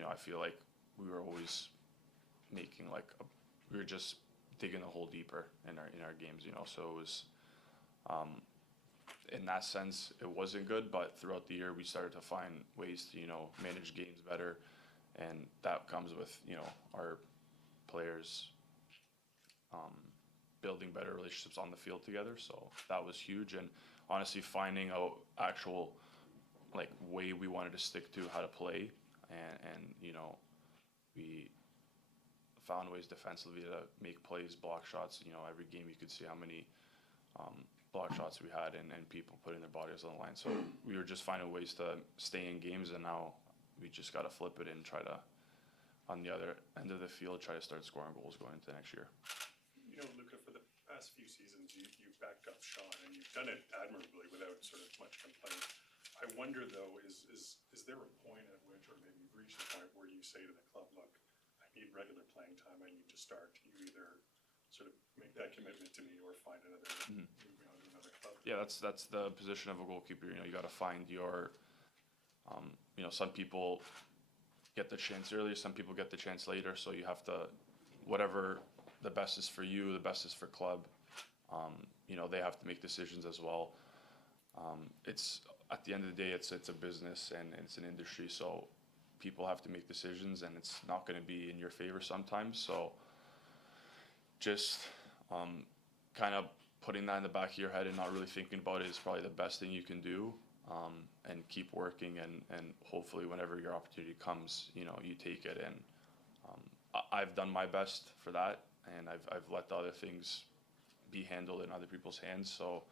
I feel like we were always making we were just digging a hole deeper in our games. So it was in that sense it wasn't good, but throughout the year we started to find ways to manage games better, and that comes with our players building better relationships on the field together. So that was huge, and honestly finding out actual like way we wanted to stick to how to play, and we found ways defensively to make plays, block shots. Every game you could see how many block shots we had, and people putting their bodies on the line. So we were just finding ways to stay in games, and now we just got to flip it and try to, on the other end of the field, try to start scoring goals going into next year. Luca, for the past few seasons, you've backed up Sean, and you've done it admirably without sort of much complaint. I wonder, though, is there a point at which, or maybe you've reached a point where you say to the club, look, I need regular playing time, I need to start. You either sort of make that commitment to me or find another, move on to another club. Yeah, that's the position of a goalkeeper. You got to find your, some people get the chance earlier, some people get the chance later. So you have to, whatever the best is for you, the best is for club. They have to make decisions as well. It's at the end of the day, it's a business and it's an industry. So people have to make decisions, and it's not going to be in your favor sometimes. So just kind of putting that in the back of your head and not really thinking about it is probably the best thing you can do, and keep working, and hopefully whenever your opportunity comes, you take it. And I've done my best for that, and I've let the other things be handled in other people's hands. So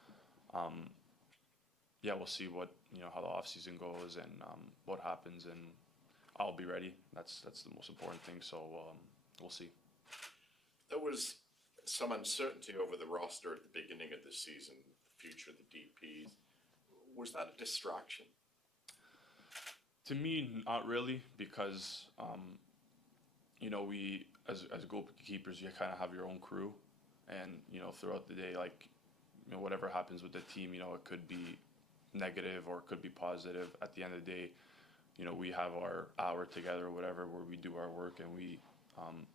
yeah, we'll see what how the off season goes, and what happens, and I'll be ready. That's the most important thing. So we'll see. There was some uncertainty over the roster at the beginning of the season, the future of the DPs. Was that a distraction? To me, not really, because we as goalkeepers, you kind of have your own crew, and throughout the day, whatever happens with the team, it could be negative or it could be positive. At the end of the day, we have our hour together or whatever where we do our work, and we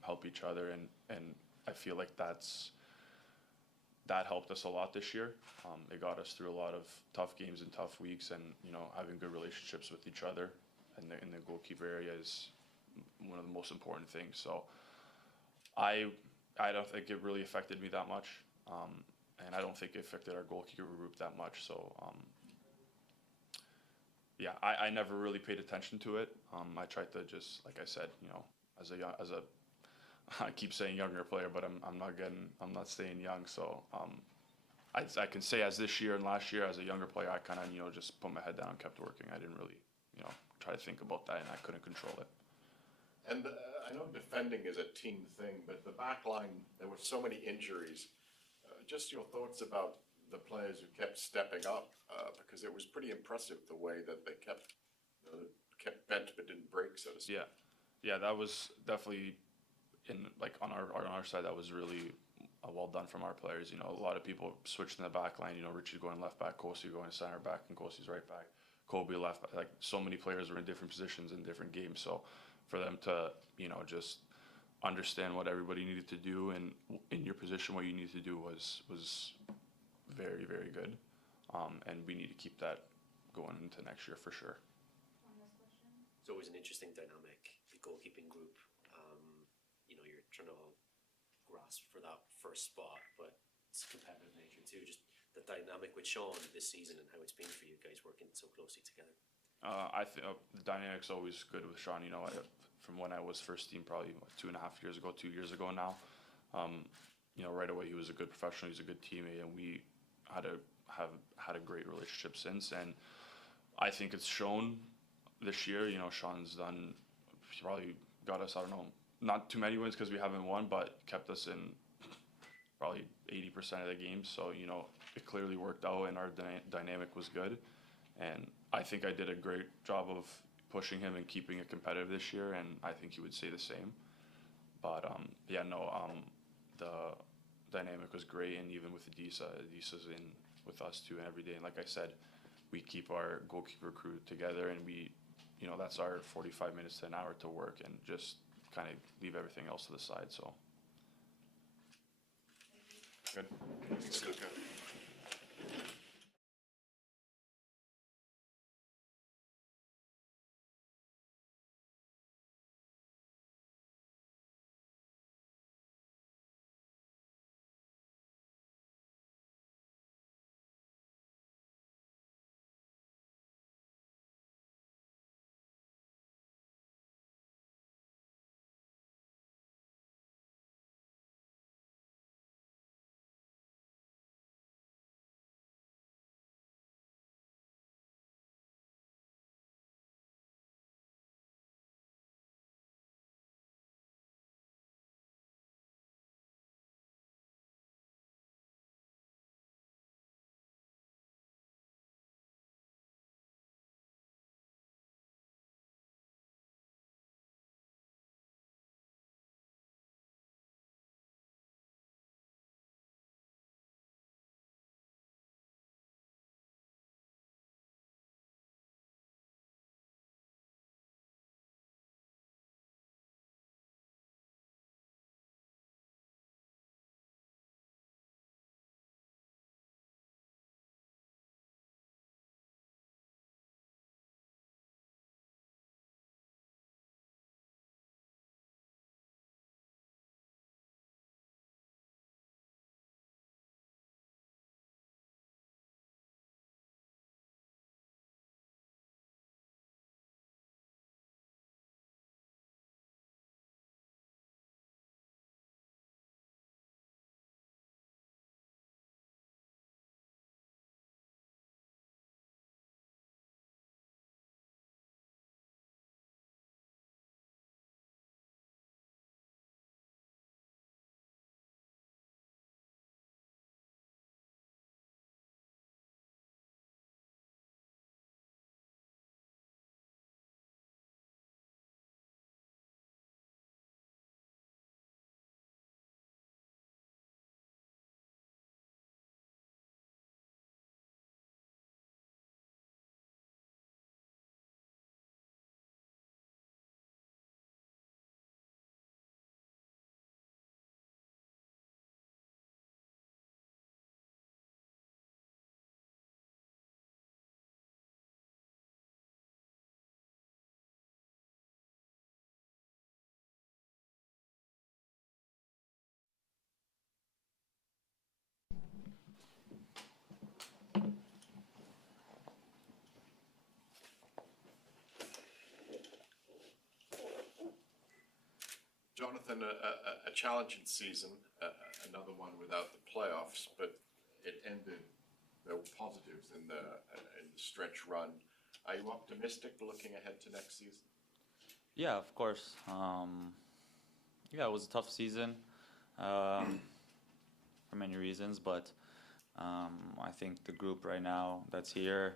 help each other, and I feel like that helped us a lot this year. It got us through a lot of tough games and tough weeks, and having good relationships with each other in the goalkeeper area is one of the most important things. So I don't think it really affected me that much, and I don't think it affected our goalkeeper group that much. So yeah, I never really paid attention to it. I tried to just, like I said, as a I keep saying younger player, but I'm not staying young. So I can say as this year and last year as a younger player, I kind of just put my head down and kept working. I didn't really try to think about that, and I couldn't control it. And I know defending is a team thing, but the back line, there were so many injuries. Just your thoughts about the players who kept stepping up, because it was pretty impressive the way that they kept bent but didn't break, so to speak. Yeah, that was definitely on our side. That was really well done from our players. A lot of people switched in the back line. Richie going left back, Kosi going center back, and Kosi's right back. Kobe left back. So many players were in different positions in different games. So for them to just understand what everybody needed to do, and in your position what you needed to do was very, very good. And we need to keep that going into next year for sure. It's always an interesting dynamic, the goalkeeping group. You're trying to grasp for that first spot, but it's competitive nature too. Just the dynamic with Sean this season and how it's been for you guys working so closely together. I think the dynamic's always good with Sean. From when I was first team, probably 2 years ago now. Right away he was a good professional. He's a good teammate, and we had a great relationship since. And I think it's shown this year. Sean's probably got us, I don't know, not too many wins because we haven't won, but kept us in probably 80% of the games. So it clearly worked out, and our dynamic was good. And I think I did a great job of pushing him and keeping it competitive this year, and I think he would say the same. But the dynamic was great, and even with Adisa's in with us too, and every day. And like I said, we keep our goalkeeper crew together, and we you know, that's our 45 minutes to an hour to work and just kind of leave everything else to the side, so. Good. Good. Jonathan, a challenging season, another one without the playoffs, but it ended, there were positives in the stretch run. Are you optimistic looking ahead to next season? Yeah, of course. Yeah, it was a tough season um, for many reasons, but I think the group right now that's here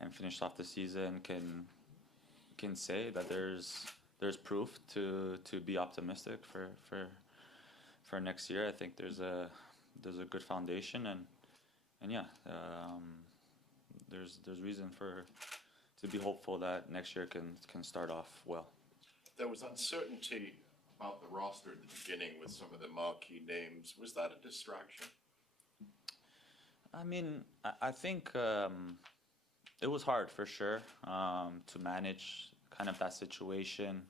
and finished off the season can say that there's proof to be optimistic for next year. I think there's a good foundation and yeah, there's reason for to be hopeful that next year can start off well. There was uncertainty about the roster at the beginning with some of the marquee names. Was that a distraction? I mean, I think it was hard for sure to manage kind of that situation.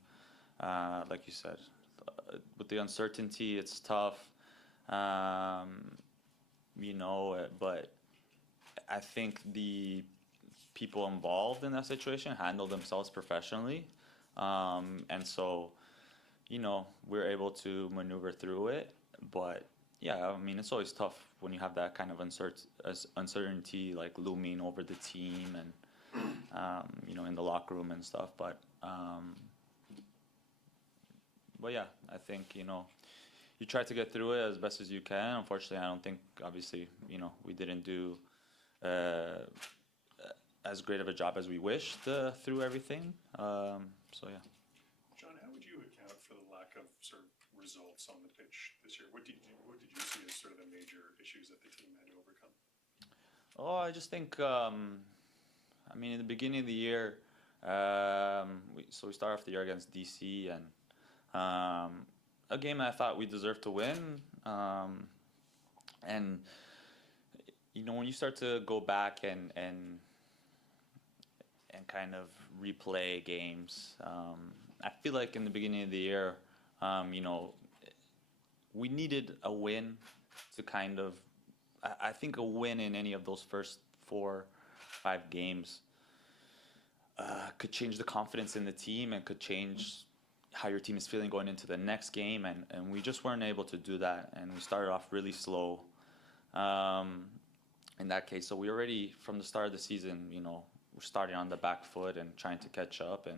Like you said, with the uncertainty, it's tough. Um, but I think the people involved in that situation handled themselves professionally, and so we're able to maneuver through it. But yeah, I mean, it's always tough when you have that kind of uncertainty like looming over the team and in the locker room and stuff. But yeah, I think you try to get through it as best as you can. Unfortunately, I don't think obviously we didn't do as great of a job as we wished through everything. So yeah. John, how would you account for the lack of sort of results on the pitch this year? What did you see as sort of the major issues that the team had to overcome? Oh, I just think, I mean, in the beginning of the year, So we start off the year against DC, and a game I thought we deserved to win. And when you start to go back and kind of replay games, I feel like in the beginning of the year, we needed a win to kind of. I think a win in any of those first 4-5 games could change the confidence in the team and could change how your team is feeling going into the next game, and we just weren't able to do that, and we started off really slow in that case. So we already, from the start of the season, we're starting on the back foot and trying to catch up,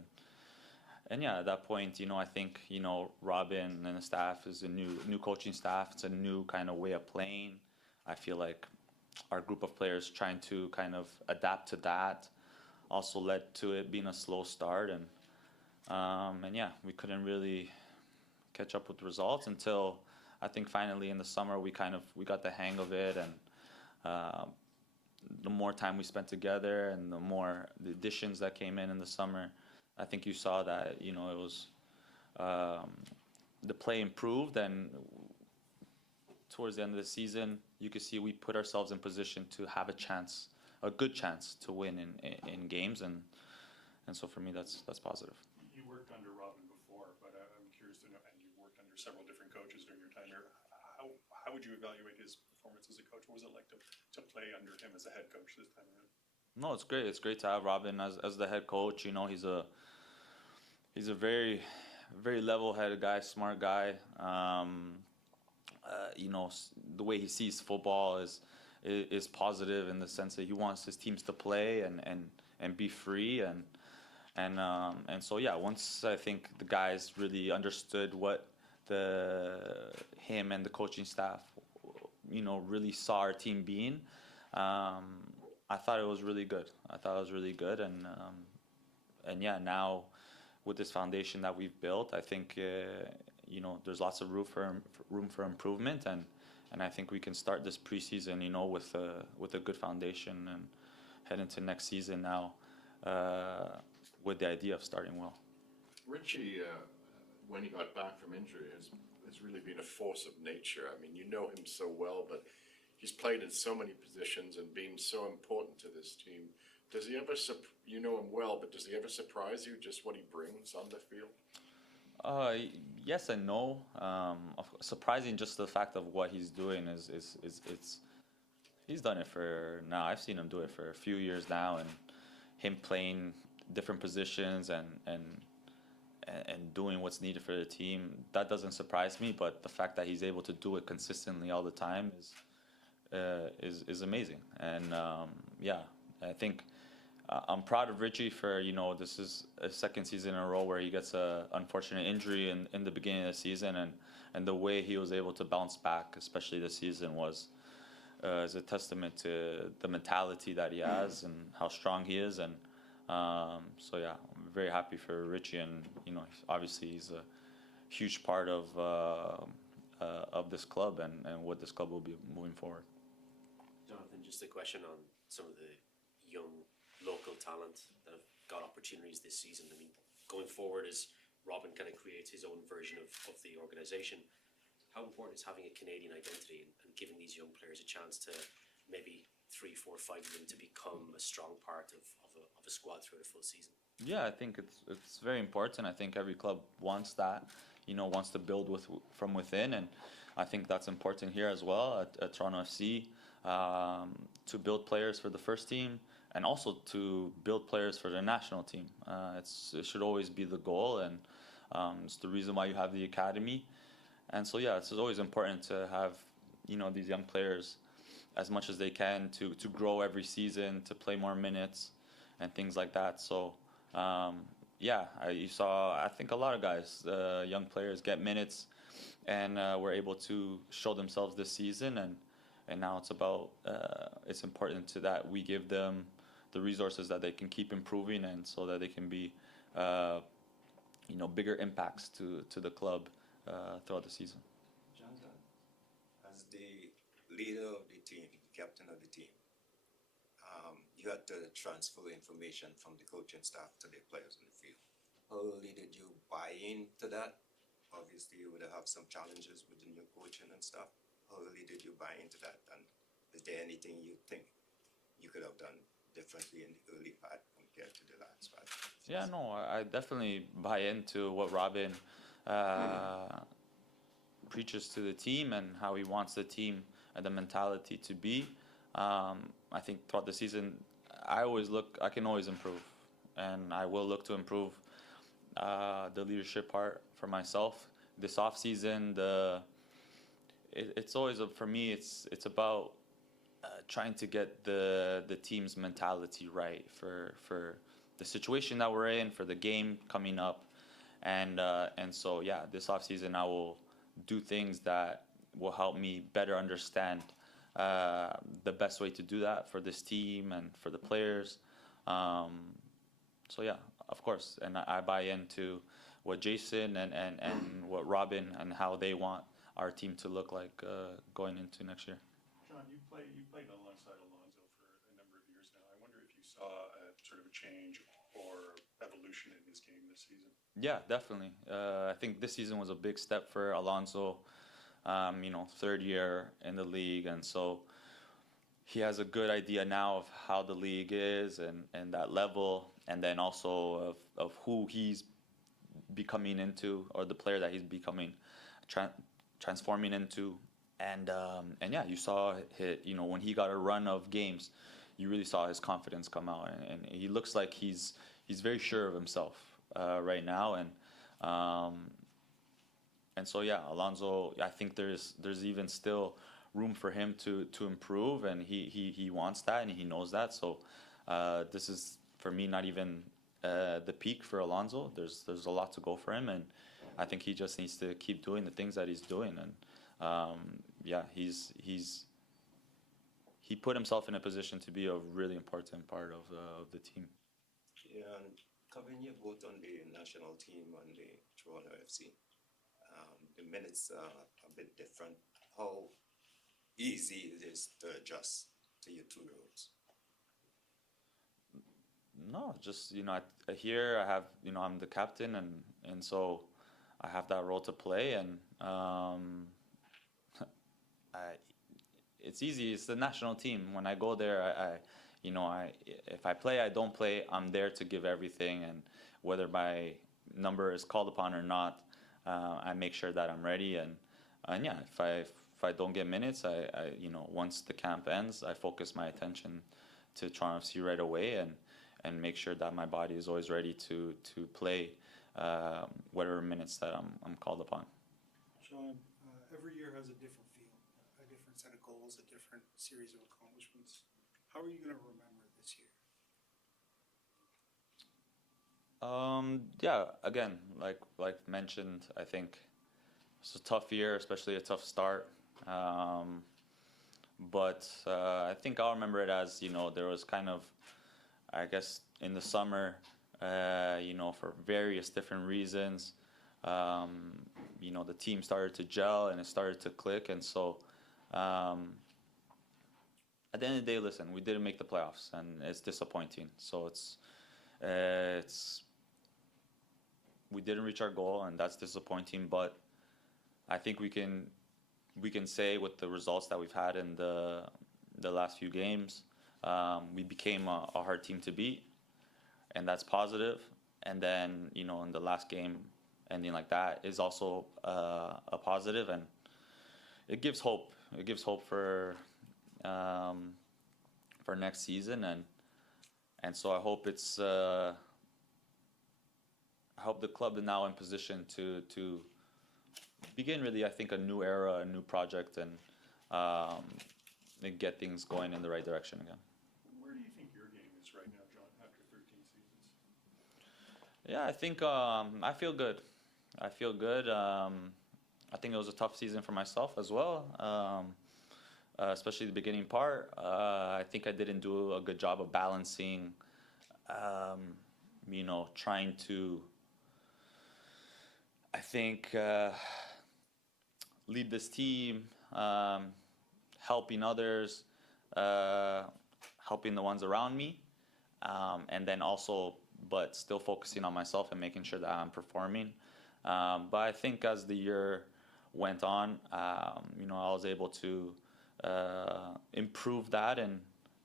and yeah, at that point, I think, Robin and the staff is a new coaching staff. It's a new kind of way of playing. I feel like our group of players trying to kind of adapt to that also led to it being a slow start, and yeah, we couldn't really catch up with results until I think finally in the summer we got the hang of it, and the more time we spent together and the more the additions that came in the summer, I think you saw that it was the play improved, and towards the end of the season you could see we put ourselves in position to have a good chance to win in games, and so for me that's positive. You worked under Robin before, but I'm curious to know, and you worked under several different coaches during your time here. How would you evaluate his performance as a coach? What was it like to play under him as a head coach this time around? No, it's great. It's great to have Robin as the head coach. He's a very, very level-headed guy, smart guy. The way he sees football is positive in the sense that he wants his teams to play and be free, and so yeah. Once I think the guys really understood what him and the coaching staff, really saw our team being. I thought it was really good. And yeah, now with this foundation that we've built, I think there's lots of room for improvement, and I think we can start this preseason, with a good foundation and head into next season now with the idea of starting well. Richie, when he got back from injury, has really been a force of nature. I mean, you know him so well, but he's played in so many positions and been so important to this team. Does he ever, you know him well, but does he ever surprise you, just what he brings on the field? Yes and no. Surprising, just the fact of what he's doing is he's done it for now. I've seen him do it for a few years now, and him playing different positions and doing what's needed for the team, that doesn't surprise me. But the fact that he's able to do it consistently all the time is amazing. And yeah, I think I'm proud of Richie for, this is a second season in a row where he gets a unfortunate injury in the beginning of the season, and the way he was able to bounce back, especially this season, is a testament to the mentality that he has and how strong he is. And so yeah, I'm very happy for Richie, and obviously he's a huge part of this club and what this club will be moving forward. Jonathan, just a question on some of the young local talent that have got opportunities this season. I mean, going forward, as Robin kind of creates his own version of the organization, how important is having a Canadian identity and giving these young players a chance to maybe 3, 4, 5 of them to become a strong part of a squad throughout a full season? Yeah, I think it's very important. I think every club wants that, wants to build from within, and I think that's important here as well at Toronto FC, to build players for the first team and also to build players for the national team. It should always be the goal, and it's the reason why you have the academy. And so yeah, it's always important to have these young players as much as they can to grow every season, to play more minutes and things like that. So yeah, you saw, I think, a lot of guys, young players, get minutes and were able to show themselves this season, and now it's important to that we give them the resources that they can keep improving, and so that they can be bigger impacts to the club throughout the season. Jonathan, as the leader of the team, captain of the team, you had to transfer information from the coaching staff to the players in the field. How early did you buy into that? Obviously, you would have some challenges with the new coaching and stuff. How early did you buy into that? And is there anything you think you could have done differently in the early part compared to the last part? Yeah, no, I definitely buy into what Robin preaches to the team and how he wants the team and the mentality to be. I think throughout the season, I can always improve, and I will look to improve the leadership part for myself. This off season, it's always for me. It's about trying to get the team's mentality right for the situation that we're in, for the game coming up, and so yeah, this off season I will do things that will help me better understand the best way to do that for this team and for the players. So yeah, of course, and I buy into what Jason and what Robin and how they want our team to look like going into next year. John, you played alongside Alonso for a number of years now. I wonder if you saw a sort of a change or evolution in his game this season. Yeah, definitely. I think this season was a big step for Alonso. Third year in the league, and so he has a good idea now of how the league is and that level, and then also of who he's becoming into, or the player that he's becoming, transforming into. And yeah, you saw when he got a run of games, you really saw his confidence come out, and he looks like he's very sure of himself right now, and so yeah, Alonso, I think there's even still room for him to improve, and he wants that and he knows that. So this is for me not even the peak for Alonso. There's a lot to go for him, and I think he just needs to keep doing the things that he's doing. And yeah, he put himself in a position to be a really important part of the team. Yeah, and covering you both on the national team and the Toronto FC, the minutes are a bit different. How easy it is to adjust to your two roles? No, just here I have I'm the captain, and so I have that role to play, and it's easy. It's the national team. When I go there, if I play, I don't play, I'm there to give everything, and whether my number is called upon or not, I make sure that I'm ready, and yeah, if I don't get minutes, I once the camp ends, I focus my attention to Toronto FC right away, and make sure that my body is always ready to play whatever minutes that I'm called upon. Sean, every year has a different feel, a different set of goals, a different series of accomplishments. How are you going to remember this year? Yeah, again, like mentioned, I think it's a tough year, especially a tough start. But I think I'll remember it as, there was kind of, I guess, in the summer, for various different reasons, the team started to gel and it started to click. And so at the end of the day, listen, we didn't make the playoffs, and it's disappointing. So we didn't reach our goal, and that's disappointing. But I think we can say with the results that we've had in the last few games, we became a hard team to beat, and that's positive. And then in the last game, ending like that is also a positive, and it gives hope. It gives hope for next season, and so I hope I hope the club is now in position to begin really, I think, a new era, a new project, and get things going in the right direction again. Where do you think your game is right now, John, after 13 seasons? Yeah, I think I feel good. I feel good. I think it was a tough season for myself as well, especially the beginning part. I think I didn't do a good job of balancing, trying to, I think, lead this team, helping others, helping the ones around me, and then also, but still focusing on myself and making sure that I'm performing. But I think as the year went on, I was able to improve that, and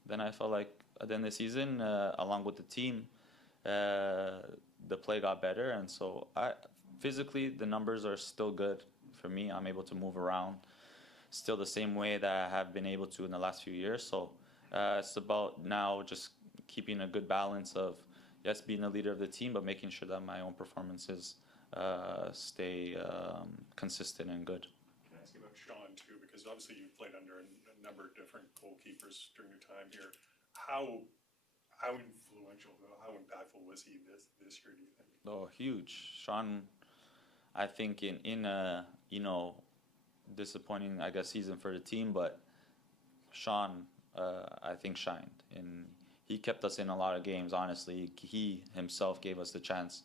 then I felt like at the end of the season, along with the team, the play got better, and so physically the numbers are still good for me. I'm able to move around still the same way that I have been able to in the last few years. So it's about now just keeping a good balance of, yes, being a leader of the team, but making sure that my own performances stay consistent and good. Can I ask you about Sean too, because obviously you've played under a number of different goalkeepers during your time here. How influential, how impactful was he this year, do you think? Oh, huge. Sean, I think in a disappointing, I guess, season for the team, but Sean, I think, shined, and he kept us in a lot of games. Honestly, he himself gave us the chance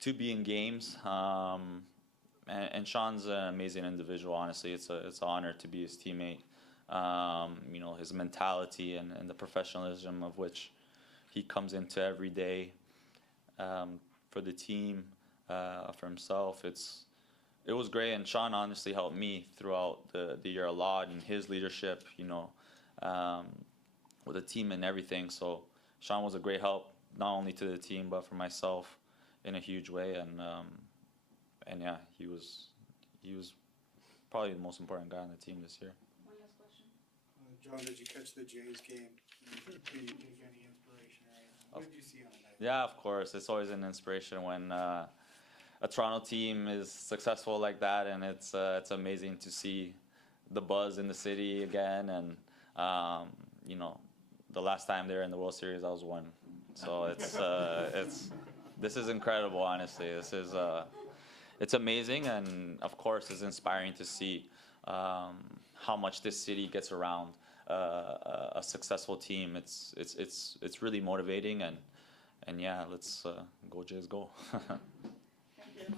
to be in games. And Sean's an amazing individual. Honestly, it's an honor to be his teammate. His mentality and the professionalism of which he comes into every day for the team, for himself. It was great, and Sean honestly helped me throughout the year a lot in his leadership, with the team and everything. So Sean was a great help, not only to the team, but for myself in a huge way. And yeah, he was probably the most important guy on the team this year. One last question. John, did you catch the Jays game? Did you take any inspiration or anything? What did you see on that? Yeah, of course. It's always an inspiration when a Toronto team is successful like that, and it's amazing to see the buzz in the city again. And the last time they were in the World Series, I was one. So this is incredible. Honestly, it's amazing, and of course, it's inspiring to see how much this city gets around a successful team. It's really motivating, and yeah, let's go Jays, go. Thank you.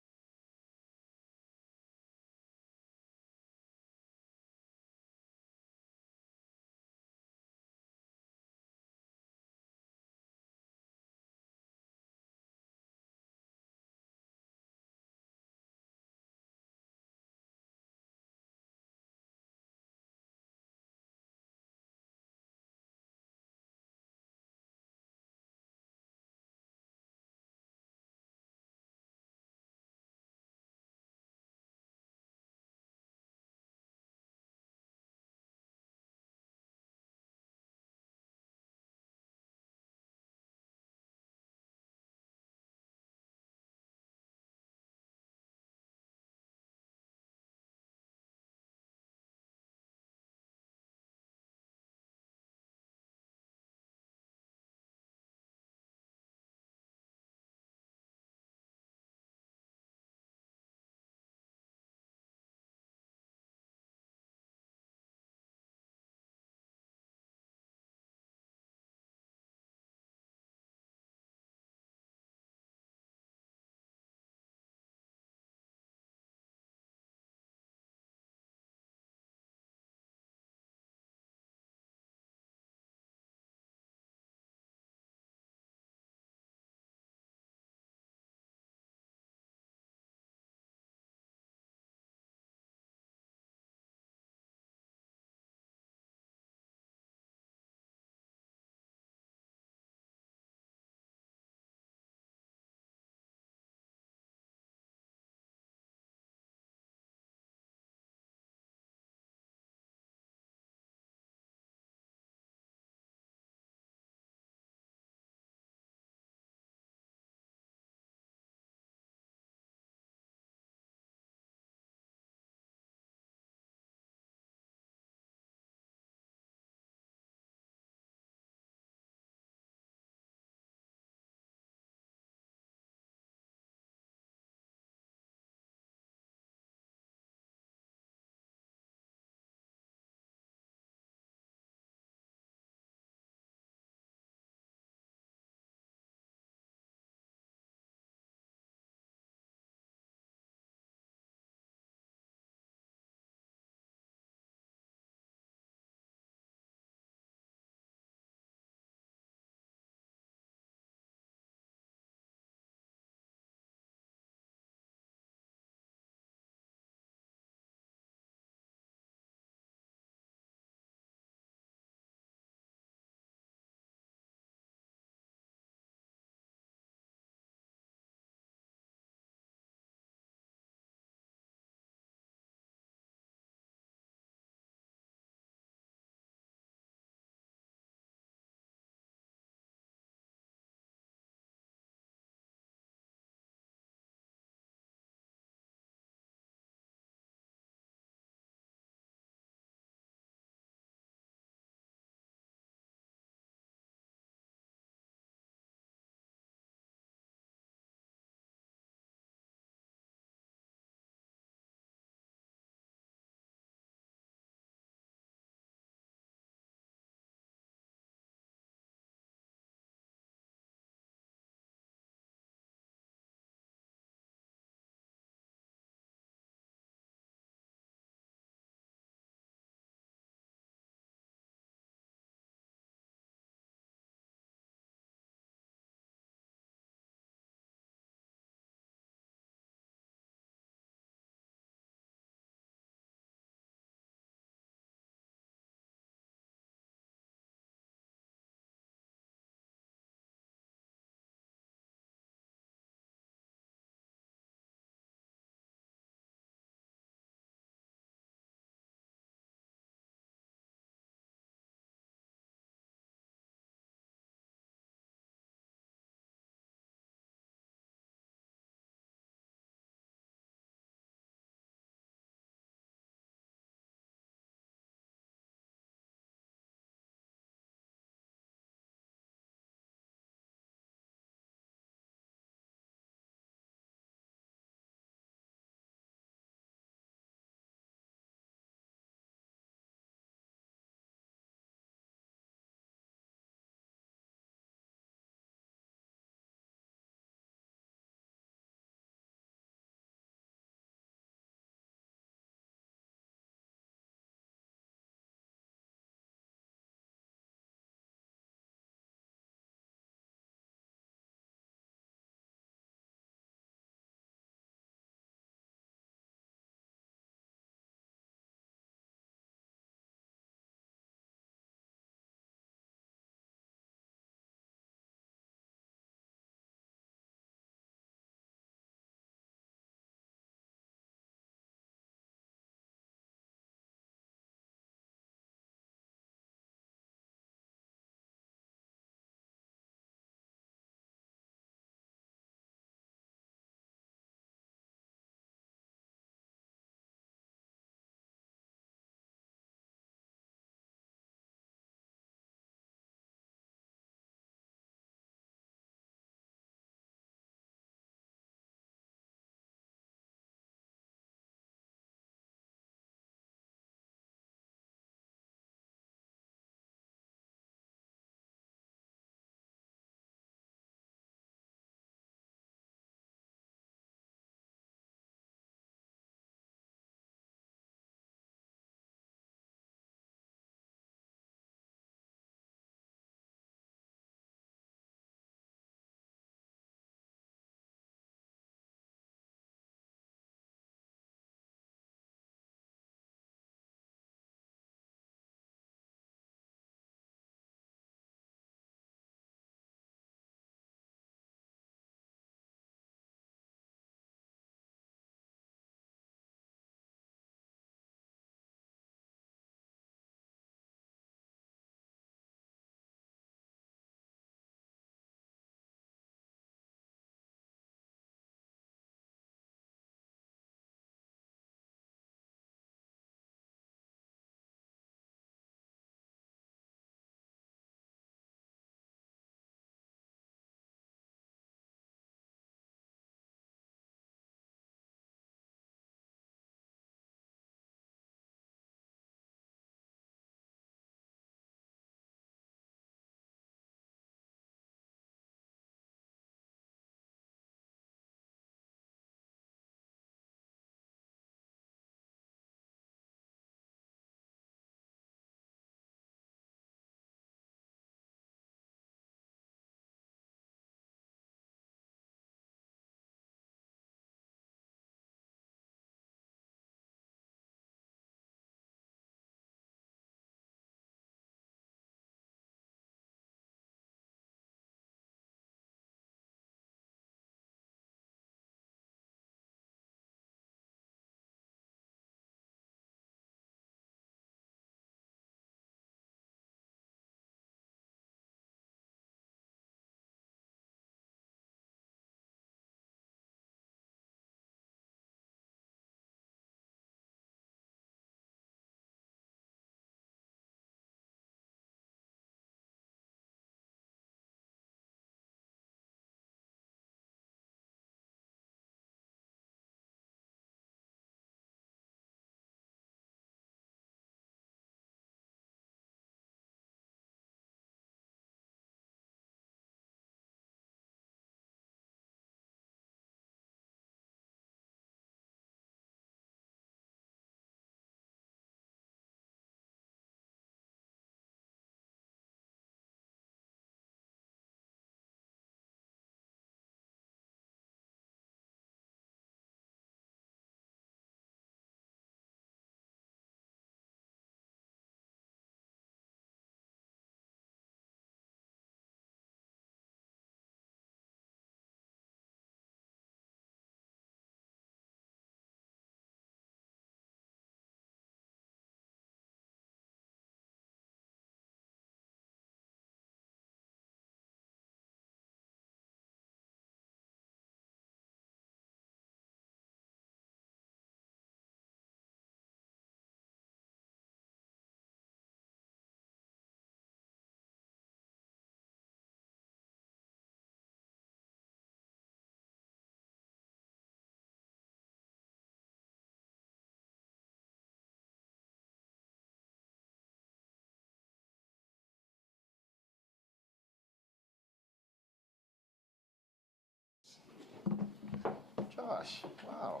gosh, wow.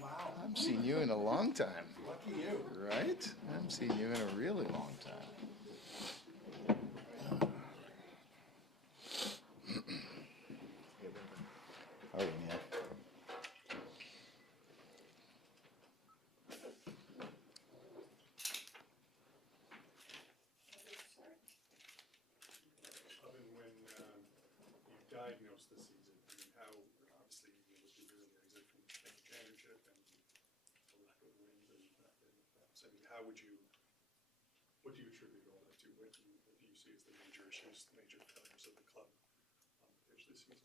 Wow. I haven't seen you in a long time, Lucky you. right? I haven't seen you in a really long time. How are you, Neil? Other than when you diagnosed the season, I mean, how, obviously, you know, with the early exit from the championship and the lack of wins and I mean, how would you, what do you attribute all that to? What do you see as the major issues, the major failures of the club on the pitch this season?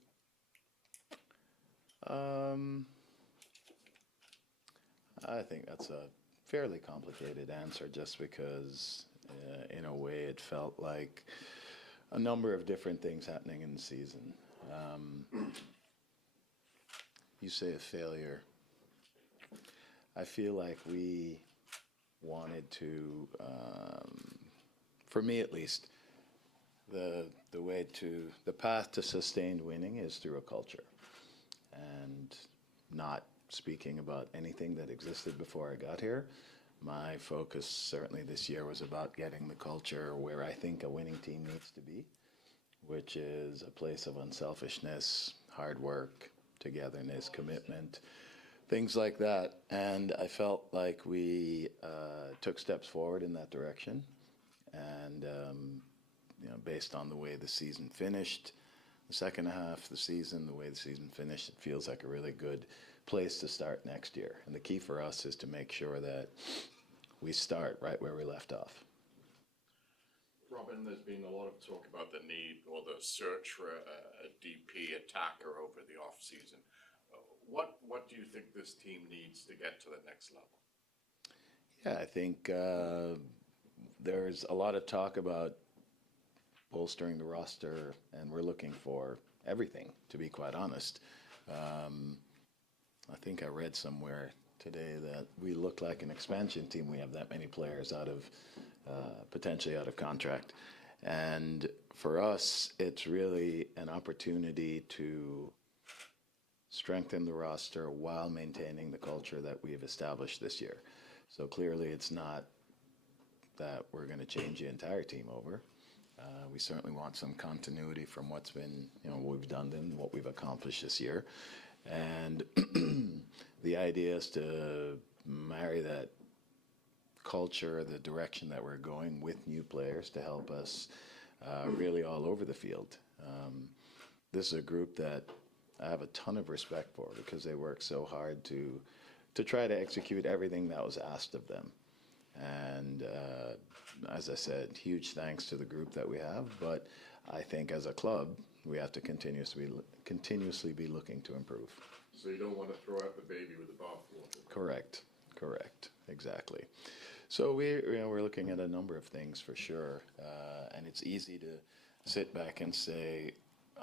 I think that's a fairly complicated answer just because, in a way, it felt like a number of different things happening in the season. You say a failure. I feel like we wanted to, for me at least, the path to sustained winning is through a culture, and not speaking about anything that existed before I got here. My focus certainly this year was about getting the culture where I think a winning team needs to be, which is a place of unselfishness, hard work, togetherness, commitment, things like that. And I felt like we took steps forward in that direction. And, based on the way the season finished, the second half of the season, the way the season finished, it feels like a really good place to start next year. And the key for us is to make sure that we start right where we left off. Robin, there's been a lot of talk about the need or the search for a DP attacker over the off season. What do you think this team needs to get to the next level? Yeah, I think there's a lot of talk about bolstering the roster, and we're looking for everything, to be quite honest. I think I read somewhere today that we look like an expansion team. We have that many players potentially out of contract. And for us, it's really an opportunity to strengthen the roster while maintaining the culture that we have established this year. So clearly it's not that we're going to change the entire team over. We certainly want some continuity from what's been, what we've done and what we've accomplished this year. And the idea is to marry that culture, the direction that we're going with new players to help us really all over the field. This is a group that I have a ton of respect for because they work so hard to try to execute everything that was asked of them. And as I said, huge thanks to the group that we have. But I think as a club, we have to continuously be looking to improve. So you don't want to throw out the baby with the bathwater. Correct, exactly. So we're looking at a number of things for sure, and it's easy to sit back and say,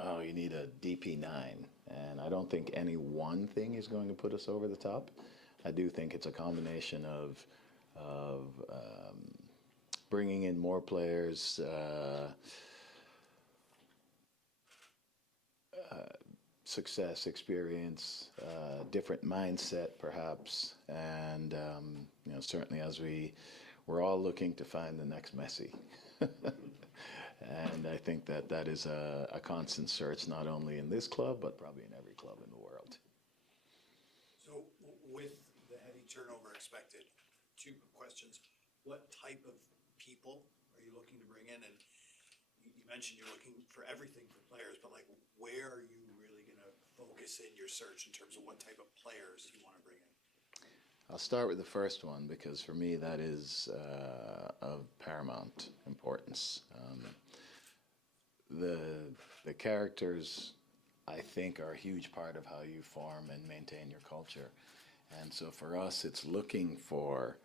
oh, you need a DP9, and I don't think any one thing is going to put us over the top. I do think it's a combination of bringing in more players, success, experience, different mindset perhaps, and certainly as we're all looking to find the next Messi. And I think that is a constant search, not only in this club, but probably in every club in the world. So with the heavy turnover expected, two questions. What type of people are you looking to bring in? And you mentioned you're looking for everything for players, but like where are you really going to focus in your search in terms of what type of players you want to bring in? I'll start with the first one because for me that is of paramount importance. The characters, I think, are a huge part of how you form and maintain your culture. And so for us, it's looking for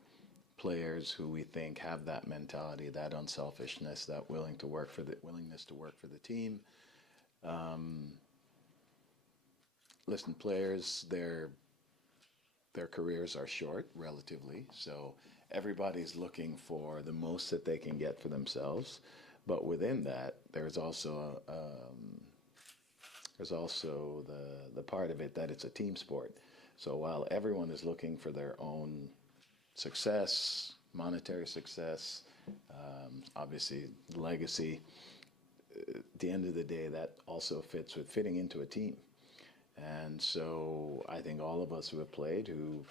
players who we think have that mentality, that unselfishness, that willingness to work for the team. Listen, players, their careers are short, relatively, so everybody's looking for the most that they can get for themselves. But within that, there's also there's also the part of it that it's a team sport. So while everyone is looking for their own success, monetary success, obviously legacy, at the end of the day, that also fits with fitting into a team. And so I think all of us who have played, who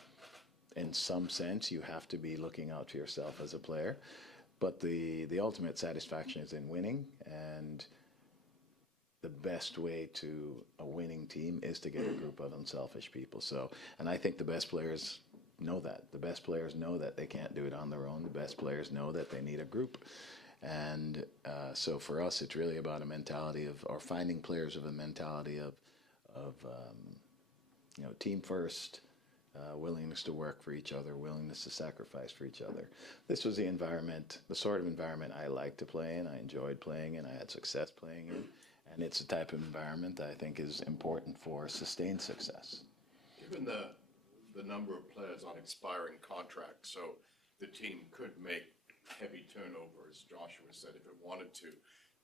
in some sense you have to be looking out for yourself as a player, but the ultimate satisfaction is in winning, and the best way to a winning team is to get a group of unselfish people. So, and I think the best players know that. The best players know that they can't do it on their own. The best players know that they need a group. And so for us, it's really about a mentality of, or finding players of a mentality of team first, willingness to work for each other, willingness to sacrifice for each other. This was the environment, the sort of environment I liked to play in, I enjoyed playing in, I had success playing in. And it's a type of environment that I think is important for sustained success. Given the number of players on expiring contracts, so the team could make heavy turnover, as Joshua said, if it wanted to,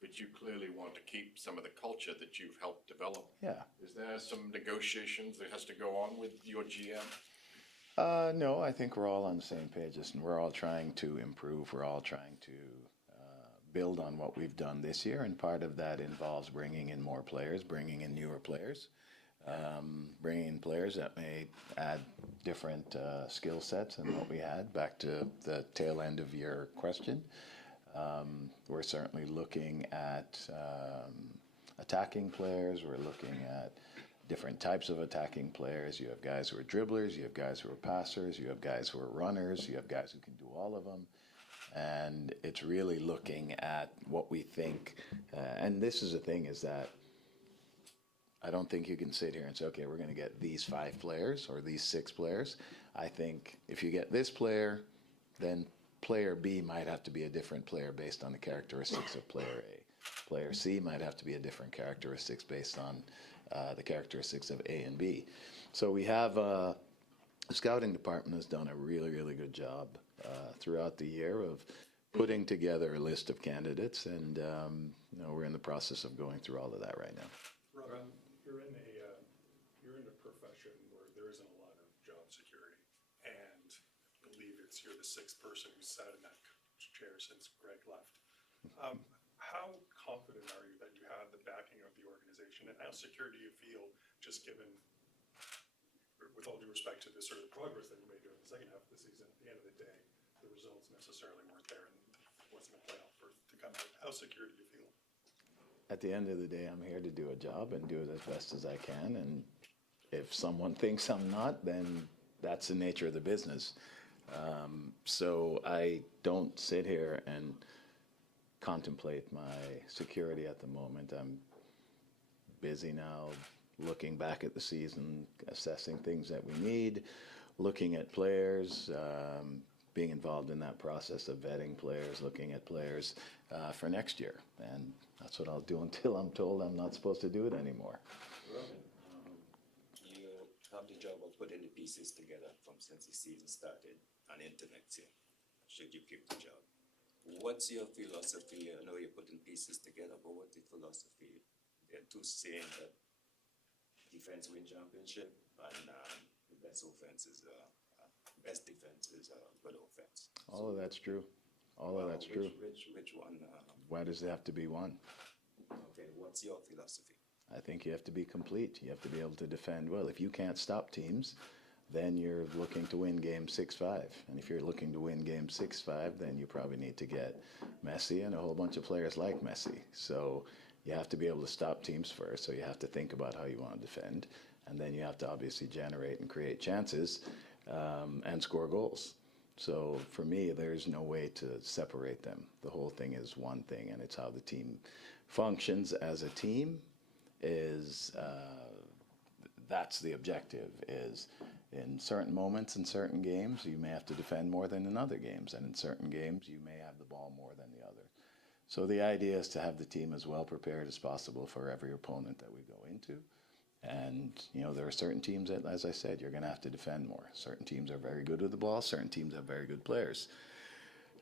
but you clearly want to keep some of the culture that you've helped develop. Yeah. Is there some negotiations that has to go on with your GM? No, I think we're all on the same page, and we're all trying to improve. We're all trying to build on what we've done this year, and part of that involves bringing in more players, bringing in newer players, bringing in players that may add different skill sets than what we had. Back to the tail end of your question, we're certainly looking at attacking players. We're looking at different types of attacking players. You have guys who are dribblers, you have guys who are passers, you have guys who are runners, you have guys who can do all of them. And it's really looking at what we think, and this is the thing, is that I don't think you can sit here and say, okay, we're going to get these 5 players or these 6 players. I think if you get this player, then player B might have to be a different player based on the characteristics of player A. Player C might have to be a different characteristics based on the characteristics of A and B. So we have the scouting department has done a really, really good job throughout the year of putting together a list of candidates, and we're in the process of going through all of that right now. Rob, you're in a profession where there isn't a lot of job security, and I believe you're the 6th person who's sat in that chair since Greg left. How confident are you that you have the backing of the organization, and how secure do you feel, just given, with all due respect to the sort of progress that you made during the second half of the season, at the end of the day, the results necessarily weren't there and wasn't a playoff berth to come out. How secure do you feel? At the end of the day, I'm here to do a job and do it as best as I can. And if someone thinks I'm not, then that's the nature of the business. So I don't sit here and contemplate my security at the moment. I'm busy now looking back at the season, assessing things that we need, looking at players, being involved in that process of vetting players, looking at players for next year. And that's what I'll do until I'm told I'm not supposed to do it anymore. Robin, you have the job of putting the pieces together from since the season started and into next year, should you keep the job. What's your philosophy? I know you're putting pieces together, but what's the philosophy? There are two saying that defense win championship, and the best defense is good offense. All of that's true. All of that's true. Which one? Why does it have to be one? Okay, what's your philosophy? I think you have to be complete. You have to be able to defend well. If you can't stop teams, then you're looking to win game 6-5. And if you're looking to win game 6-5, then you probably need to get Messi and a whole bunch of players like Messi. So you have to be able to stop teams first. So you have to think about how you want to defend. And then you have to obviously generate and create chances and score goals. So for me, there's no way to separate them. The whole thing is one thing, and it's how the team functions as a team is that's the objective. Is in certain moments in certain games, you may have to defend more than in other games, and in certain games, you may have the ball more than the other. So the idea is to have the team as well prepared as possible for every opponent that we go into. And, there are certain teams that, as I said, you're going to have to defend more. Certain teams are very good with the ball. Certain teams have very good players.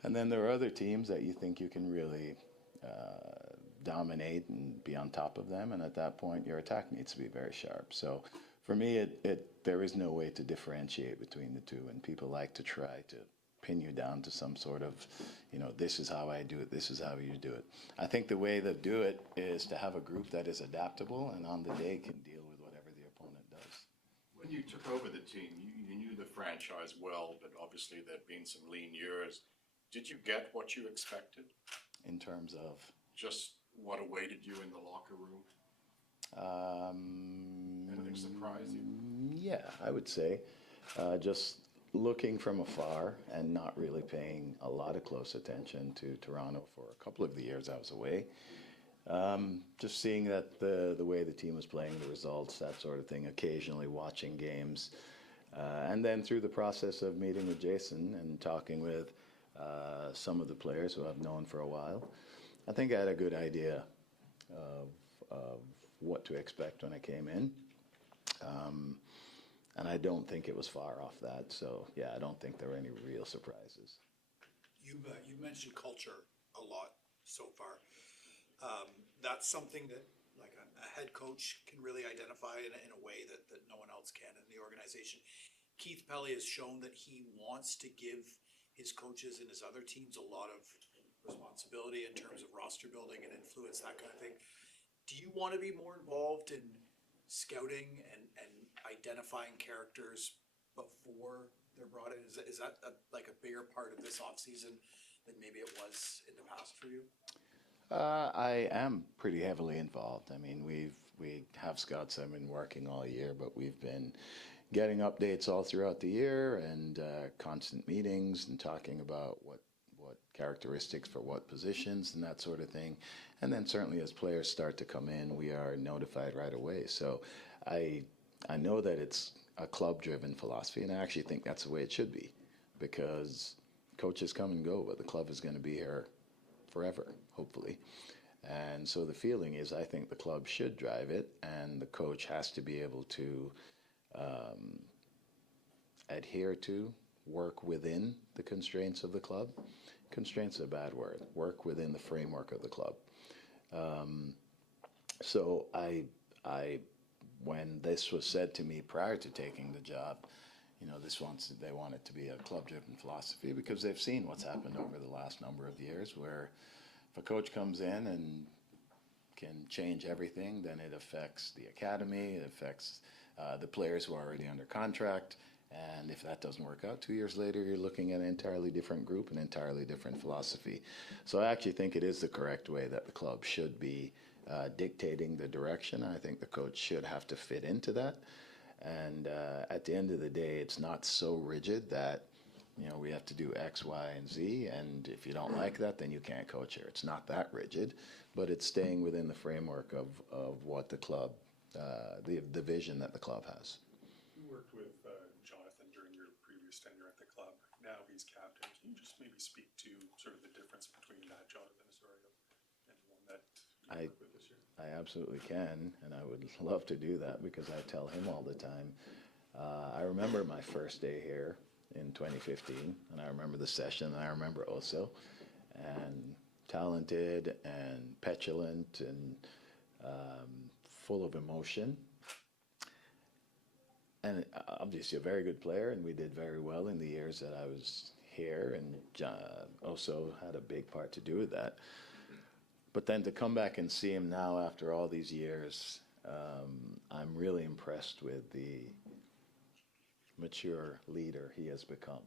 And then there are other teams that you think you can really dominate and be on top of them, and at that point your attack needs to be very sharp. So for me, there is no way to differentiate between the two, and people like to try to pin you down to some sort of, this is how I do it, this is how you do it. I think the way to do it is to have a group that is adaptable and on the day can deal with whatever the opponent does. When you took over the team, you knew the franchise well, but obviously there'd been some lean years. Did you get what you expected? In terms of? Just what awaited you in the locker room? Anything surprise you? Yeah, I would say. Just looking from afar and not really paying a lot of close attention to Toronto for a couple of the years I was away. Just seeing that the way the team was playing, the results, that sort of thing, occasionally watching games. And then through the process of meeting with Jason and talking with some of the players who I've known for a while, I think I had a good idea of what to expect when I came in. And I don't think it was far off that. So, yeah, I don't think there were any real surprises. You mentioned culture a lot so far. That's something that, like a head coach can really identify in a way that no one else can in the organization. Keith Pelly has shown that he wants to give his coaches and his other teams a lot of responsibility in terms of roster building and influence, that kind of thing. Do you want to be more involved in scouting and identifying characters before they're brought in? Is that like a bigger part of this offseason than maybe it was in the past for you? I am pretty heavily involved. I mean, we have scouts that have been working all year, but we've been getting updates all throughout the year and constant meetings and talking about what characteristics for what positions and that sort of thing. And then certainly as players start to come in, we are notified right away. So I know that it's a club-driven philosophy, and I actually think that's the way it should be, because coaches come and go, but the club is going to be here forever, hopefully. And so the feeling is, I think the club should drive it, and the coach has to be able to adhere to, work within the constraints of the club. Constraints are a bad word. Work within the framework of the club. So when this was said to me prior to taking the job, they want it to be a club-driven philosophy, because they've seen what's happened over the last number of years, where if a coach comes in and can change everything, then it affects the academy, it affects the players who are already under contract. And if that doesn't work out, 2 years later, you're looking at an entirely different group, an entirely different philosophy. So I actually think it is the correct way that the club should be dictating the direction. I think the coach should have to fit into that. And at the end of the day, it's not so rigid that, we have to do X, Y, and Z. And if you don't like that, then you can't coach here. It's not that rigid, but it's staying within the framework of what the club, the vision that the club has. You worked with Jonathan during your previous tenure at the club. Now he's captain. Can you just maybe speak to sort of the difference between that Jonathan Osorio and the one that you worked with this year? I absolutely can, and I would love to do that, because I tell him all the time. I remember my first day here in 2015, and I remember the session, and I remember Oso, and talented and petulant and full of emotion. And obviously a very good player, and we did very well in the years that I was here, and Oso had a big part to do with that. But then to come back and see him now after all these years, I'm really impressed with the mature leader he has become.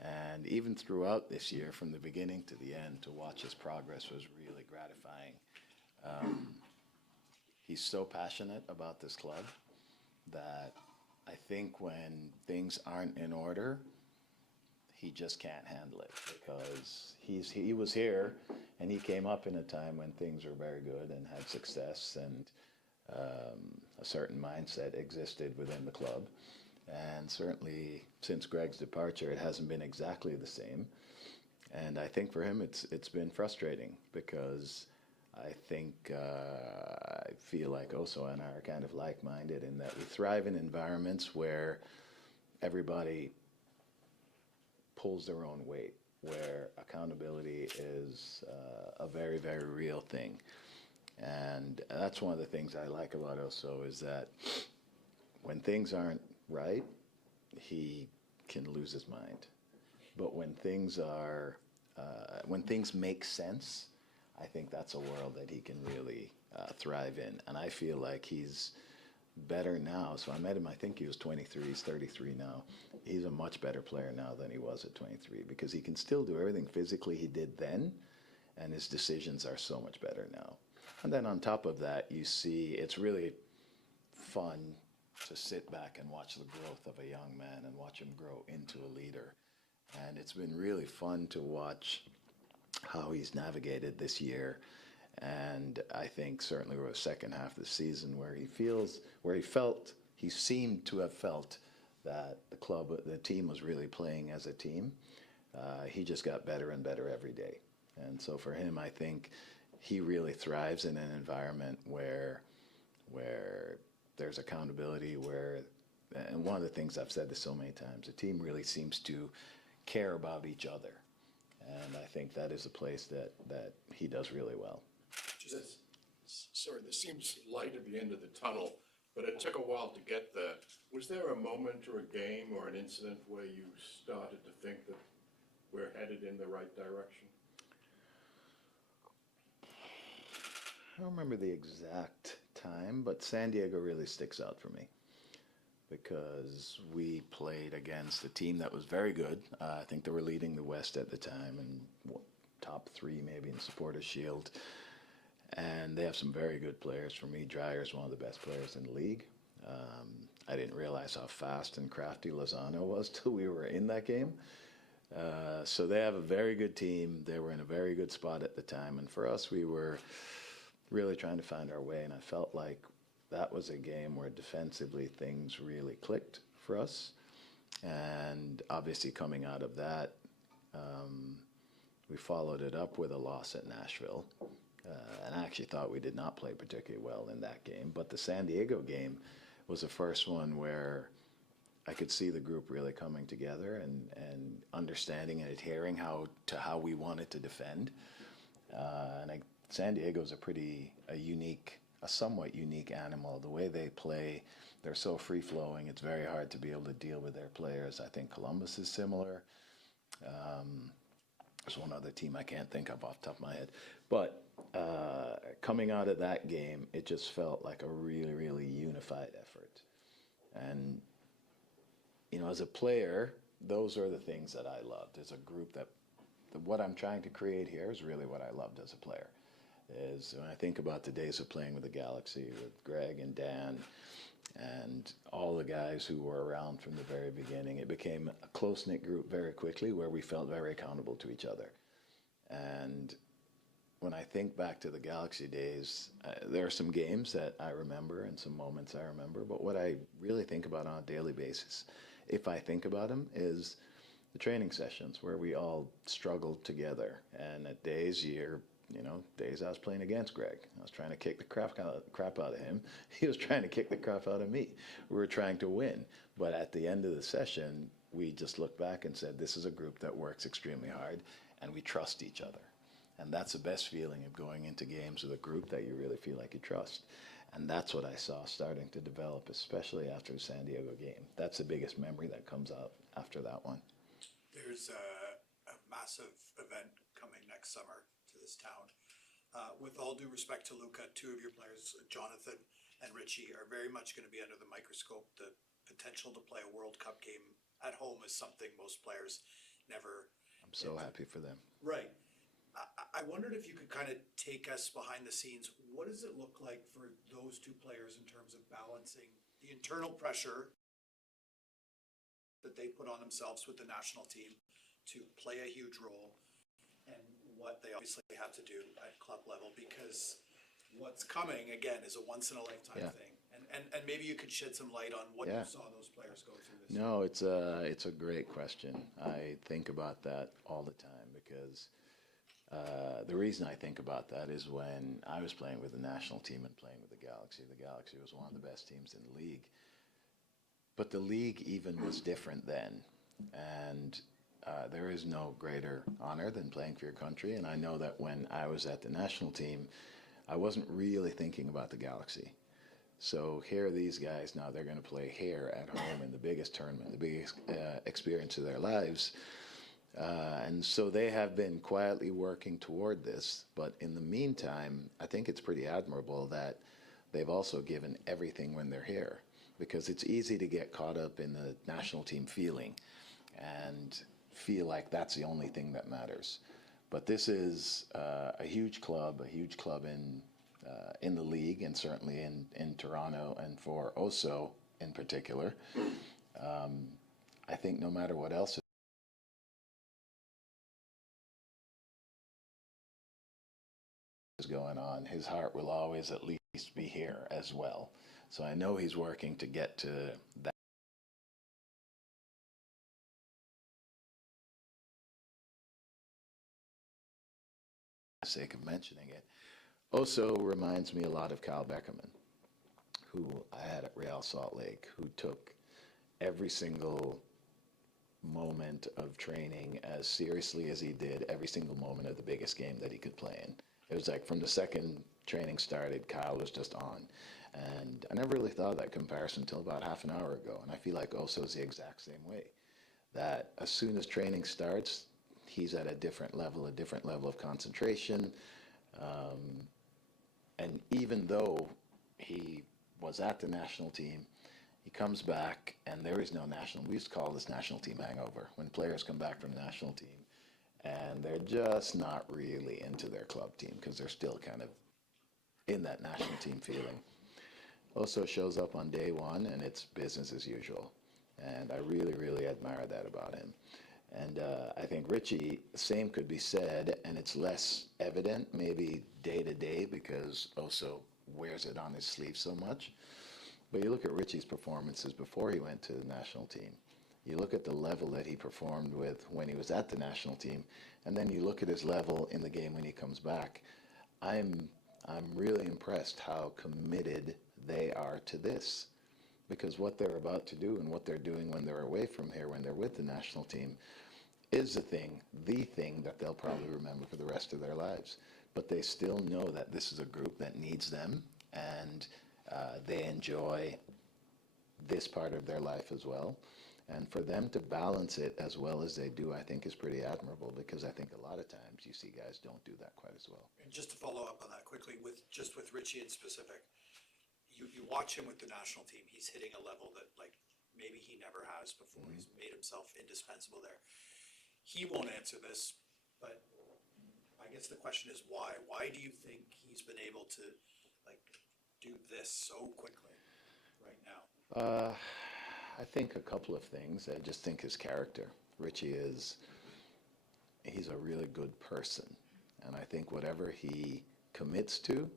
And even throughout this year, from the beginning to the end, to watch his progress was really gratifying. He's so passionate about this club that I think when things aren't in order, he just can't handle it, because he was here and he came up in a time when things were very good and had success, and a certain mindset existed within the club. And certainly since Greg's departure, it hasn't been exactly the same. And I think for him, it's been frustrating, because I think I feel like Oso and I are kind of like-minded in that we thrive in environments where everybody pulls their own weight. where accountability is a very, very real thing. And that's one of the things I like about Oso is that when things aren't right, he can lose his mind. But when things make sense, I think that's a world that he can really thrive in. And I feel like he's better now. So I met him, I think he was 23, he's 33 now. He's a much better player now than he was at 23 because he can still do everything physically he did then, and his decisions are so much better now. And then on top of that, you see it's really fun to sit back and watch the growth of a young man and watch him grow into a leader. And it's been really fun to watch how he's navigated this year. And I think certainly we're the second half of the season where he seemed to have felt that the team was really playing as a team. He just got better and better every day. And so for him, I think he really thrives in an environment where there's accountability, and one of the things I've said this so many times, the team really seems to care about each other. And I think that is a place that he does really well. Sorry, there seems light at the end of the tunnel, but it took a while to get there. Was there a moment or a game or an incident where you started to think that we're headed in the right direction? I don't remember the exact time, but San Diego really sticks out for me because we played against a team that was very good. I think they were leading the West at the time and top 3 maybe in Supporters Shield. And they have some very good players. For me, Dreyer's one of the best players in the league. I didn't realize how fast and crafty Lozano was till we were in that game. So they have a very good team. They were in a very good spot at the time. And for us, we were really trying to find our way. And I felt like that was a game where defensively things really clicked for us. And obviously coming out of that, we followed it up with a loss at Nashville. And I actually thought we did not play particularly well in that game. But the San Diego game was the first one where I could see the group really coming together and understanding and adhering to how we wanted to defend. San Diego's a somewhat unique animal. The way they play, they're so free-flowing. It's very hard to be able to deal with their players. I think Columbus is similar. There's one other team I can't think of off the top of my head. But coming out of that game, it just felt like a really, really unified effort. And, as a player, those are the things that I loved. As a group what I'm trying to create here is really what I loved as a player. Is when I think about the days of playing with the Galaxy, with Greg and Dan, and all the guys who were around from the very beginning, it became a close-knit group very quickly where we felt very accountable to each other. And when I think back to the Galaxy days, there are some games that I remember and some moments I remember, but what I really think about on a daily basis, if I think about them, is the training sessions where we all struggled together. And at days I was playing against Greg. I was trying to kick the crap out of him. He was trying to kick the crap out of me. We were trying to win. But at the end of the session, we just looked back and said, this is a group that works extremely hard, and we trust each other. And that's the best feeling of going into games with a group that you really feel like you trust. And that's what I saw starting to develop, especially after the San Diego game. That's the biggest memory that comes out after that one. There's a massive event coming next summer to this town. With all due respect to Luca, 2 of your players, Jonathan and Richie, are very much going to be under the microscope. The potential to play a World Cup game at home is something most players never. I'm so happy for them. Right. I wondered if you could kind of take us behind the scenes. What does it look like for those 2 players in terms of balancing the internal pressure that they put on themselves with the national team to play a huge role, and what they obviously have to do at club level, because what's coming, again, is a once-in-a-lifetime thing. And maybe you could shed some light on what you saw those players go through this year. No, it's a great question. I think about that all the time because the reason I think about that is when I was playing with the national team and playing with the Galaxy was one of the best teams in the league. But the league even was different then. And there is no greater honor than playing for your country. And I know that when I was at the national team, I wasn't really thinking about the Galaxy. So here are these guys now, they're going to play here at home in the biggest tournament, the biggest experience of their lives. And so they have been quietly working toward this. But in the meantime, I think it's pretty admirable that they've also given everything when they're here, because it's easy to get caught up in the national team feeling and feel like that's the only thing that matters. But this is a huge club in the league, and certainly in Toronto, and for Oso in particular. I think no matter what else is going on, his heart will always at least be here as well. So I know he's working to get to that. For the sake of mentioning it, Oso reminds me a lot of Kyle Beckerman, who I had at Real Salt Lake, who took every single moment of training as seriously as he did every single moment of the biggest game that he could play in. It was like from the second training started, Kyle was just on. And I never really thought of that comparison until about half an hour ago. And I feel like Oso's the exact same way. That as soon as training starts, he's at a different level of concentration. And even though he was at the national team, he comes back and there is no national. We used to call this national team hangover, when players come back from the national team and they're just not really into their club team because they're still kind of in that national team feeling. Oso shows up on day one and it's business as usual. And I really, really admire that about him. And I think Richie, the same could be said, and it's less evident maybe day to day because Oso wears it on his sleeve so much. But you look at Richie's performances before he went to the national team. You look at the level that he performed with when he was at the national team, and then you look at his level in the game when he comes back. I'm really impressed how committed they are to this, because what they're about to do and what they're doing when they're away from here, when they're with the national team, is the thing that they'll probably remember for the rest of their lives. But they still know that this is a group that needs them, and they enjoy this part of their life as well. And for them to balance it as well as they do, I think is pretty admirable, because I think a lot of times you see guys don't do that quite as well. And just to follow up on that quickly, with Richie in specific, you watch him with the national team, he's hitting a level that like maybe he never has before. Mm-hmm. He's made himself indispensable there. He won't answer this, but I guess the question is why? Why do you think he's been able to like do this so quickly right now? I think a couple of things. I just think his character. Richie he's a really good person. And I think whatever he commits to,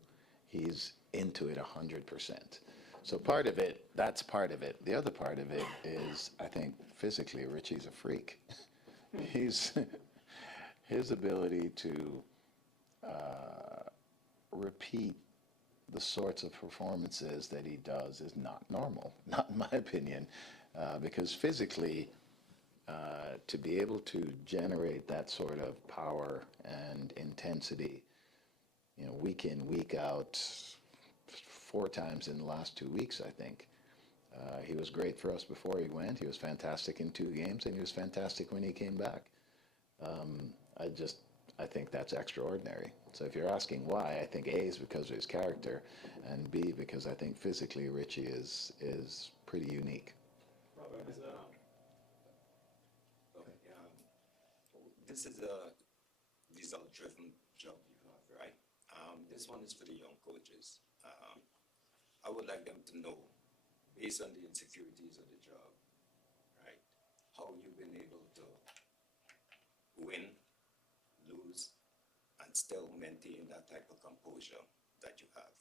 he's into it 100%. So part of it, that's part of it. The other part of it is, I think physically, Richie's a freak. His ability to repeat the sorts of performances that he does is not normal, not in my opinion, because physically, to be able to generate that sort of power and intensity, week in, week out, 4 times in the last 2 weeks, I think. He was great for us before he went. He was fantastic in 2 games, and he was fantastic when he came back. I think that's extraordinary. So if you're asking why, I think A is because of his character, and B because I think physically Richie is pretty unique. This is a result-driven job you have, right? This one is for the young coaches. I would like them to know, based on the insecurities of the job, right, how you've been able to win, lose, and still maintain that type of composure that you have.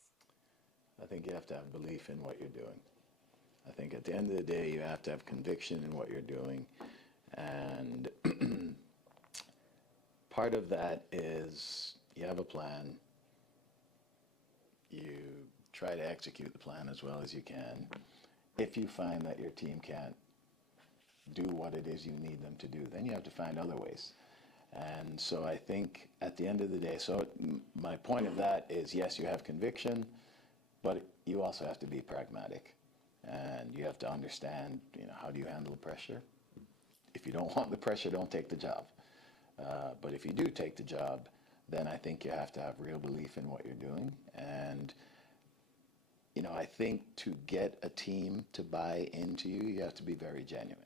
I think you have to have belief in what you're doing. I think at the end of the day, you have to have conviction in what you're doing. And part of that is you have a plan. You try to execute the plan as well as you can. If you find that your team can't do what it is you need them to do. Then you have to find other ways. And so I think at the end of the day, so my point of that is, yes, you have conviction, but you also have to be pragmatic. And you have to understand, how do you handle the pressure? If you don't want the pressure, don't take the job. But if you do take the job, then I think you have to have real belief in what you're doing. And, I think to get a team to buy into you, you have to be very genuine.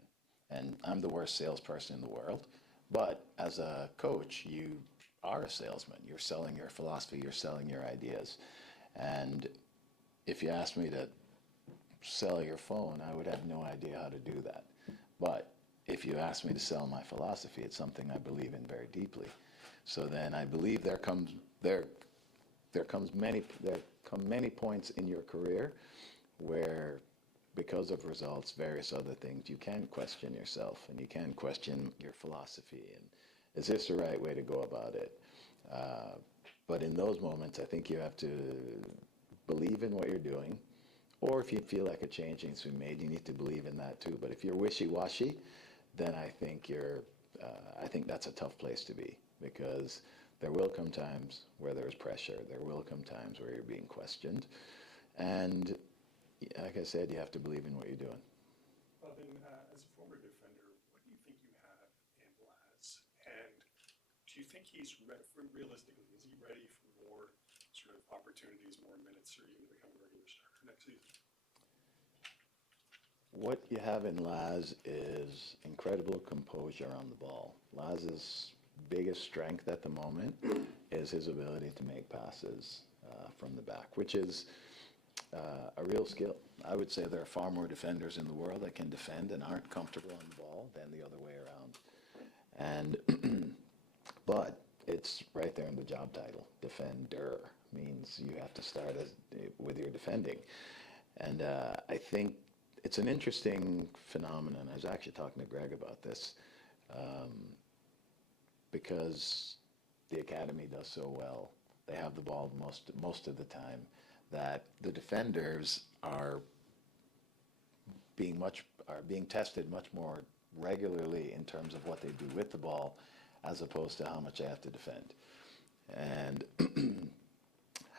And I'm the worst salesperson in the world. But as a coach, you are a salesman. You're selling your philosophy, you're selling your ideas. And if you asked me to sell your phone, I would have no idea how to do that. But if you ask me to sell my philosophy, it's something I believe in very deeply. So then I believe there come many points in your career where, because of results, various other things, you can question yourself and you can question your philosophy and is this the right way to go about it? But in those moments, I think you have to believe in what you're doing, or if you feel like a change needs to be made, you need to believe in that too. But if you're wishy-washy, then I think that's a tough place to be, because there will come times where there's pressure. There will come times where you're being questioned. And like I said, you have to believe in what you're doing. Robin, as a former defender, what do you think you have in Laz? And do you think he's realistically, is he ready for more sort of opportunities, more minutes, or even to become a regular starter next season? What you have in Laz is incredible composure on the ball. Laz's biggest strength at the moment is his ability to make passes from the back, which is a real skill. I would say there are far more defenders in the world that can defend and aren't comfortable on the ball than the other way around. And but it's right there in the job title. Defender means you have to start with your defending. And I think it's an interesting phenomenon. I was actually talking to Greg about this, because the academy does so well. They have the ball most of the time, that the defenders are being tested much more regularly in terms of what they do with the ball, as opposed to how much they have to defend. And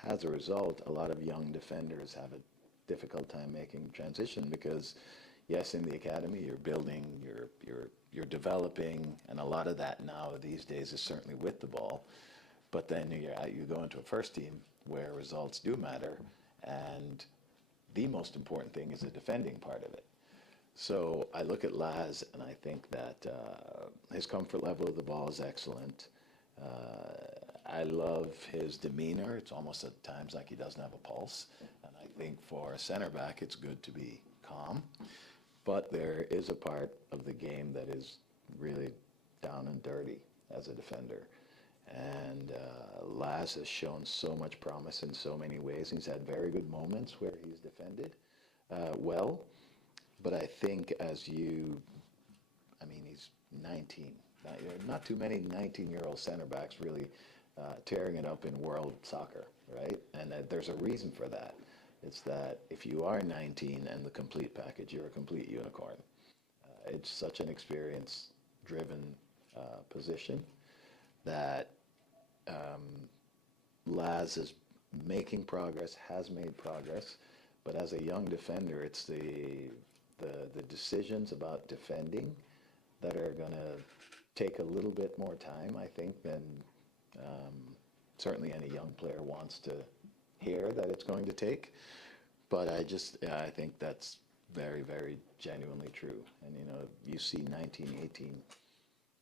as a result, a lot of young defenders have a difficult time making transition, because yes, in the academy you're building, you're developing, and a lot of that now these days is certainly with the ball. But then you go into a first team where results do matter, and the most important thing is the defending part of it. So I look at Laz and I think that his comfort level of the ball is excellent. I love his demeanor. It's almost at times like he doesn't have a pulse. And I think for a center back, it's good to be calm. But there is a part of the game that is really down and dirty as a defender. And Laz has shown so much promise in so many ways. He's had very good moments where he's defended well. But I think he's 19. Not too many 19-year-old center backs really tearing it up in world soccer, right? And there's a reason for that. It's that if you are 19 and the complete package, you're a complete unicorn. It's such an experience-driven position that Laz is making progress, has made progress, but as a young defender, it's the decisions about defending that are going to take a little bit more time, I think, than certainly any young player wants to hear that it's going to take. But I think that's very, very genuinely true. And, you see 19, 18,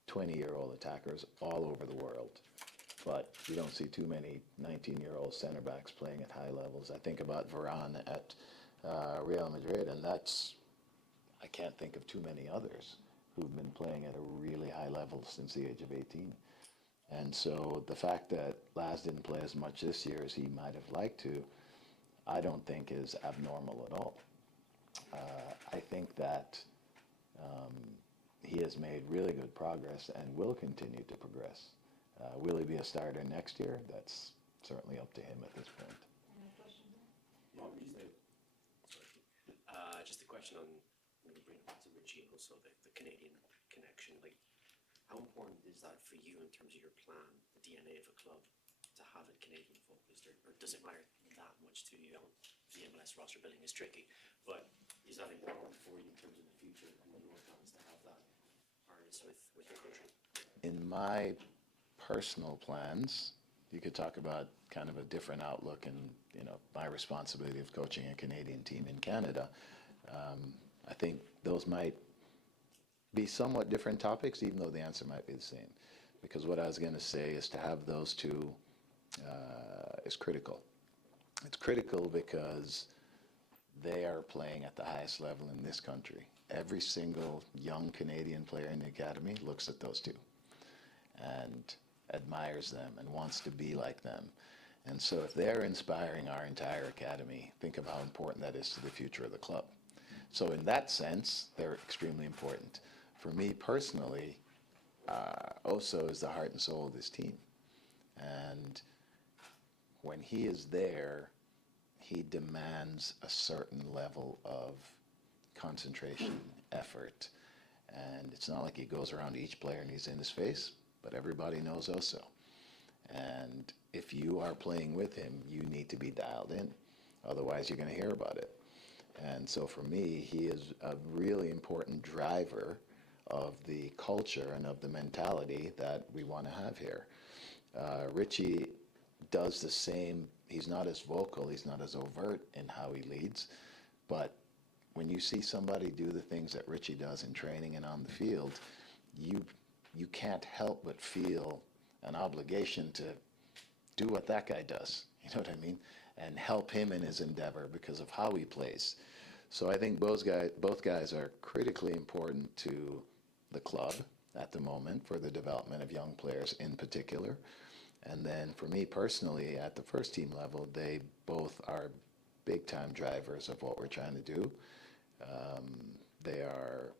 20-year-old attackers all over the world. But you don't see too many 19-year-old center backs playing at high levels. I think about Varane at Real Madrid, and I can't think of too many others who've been playing at a really high level since the age of 18. And so the fact that Laz didn't play as much this year as he might have liked to, I don't think is abnormal at all. I think that he has made really good progress and will continue to progress. Will he be a starter next year? That's certainly up to him at this point. Any questions? Just a question on maybe bring it back to Richie also, the Canadian connection, like, how important is that for you in terms of your plan, the DNA of a club, to have it Canadian focused, or does it matter that much to you? The MLS roster building is tricky, but is that important for you in terms of the future and your plans to have that harness with your country? In my personal plans, you could talk about kind of a different outlook and, my responsibility of coaching a Canadian team in Canada. I think those might be somewhat different topics, even though the answer might be the same. Because what I was going to say is to have those two is critical. It's critical because they are playing at the highest level in this country. Every single young Canadian player in the academy looks at those two and admires them and wants to be like them. And so if they're inspiring our entire academy, think of how important that is to the future of the club. So in that sense, they're extremely important. For me personally, Oso is the heart and soul of this team. And when he is there, he demands a certain level of concentration, effort. And it's not like he goes around to each player and he's in his face, but everybody knows Oso. And if you are playing with him, you need to be dialed in. Otherwise, you're going to hear about it. And so for me, he is a really important driver of the culture and of the mentality that we want to have here. Richie does the same. He's not as vocal, he's not as overt in how he leads, but when you see somebody do the things that Richie does in training and on the field, you can't help but feel an obligation to do what that guy does, you know what I mean? And help him in his endeavor because of how he plays. So I think both guys are critically important to the club at the moment for the development of young players in particular. And then for me personally, at the first team level, they both are big time drivers of what we're trying to do. They are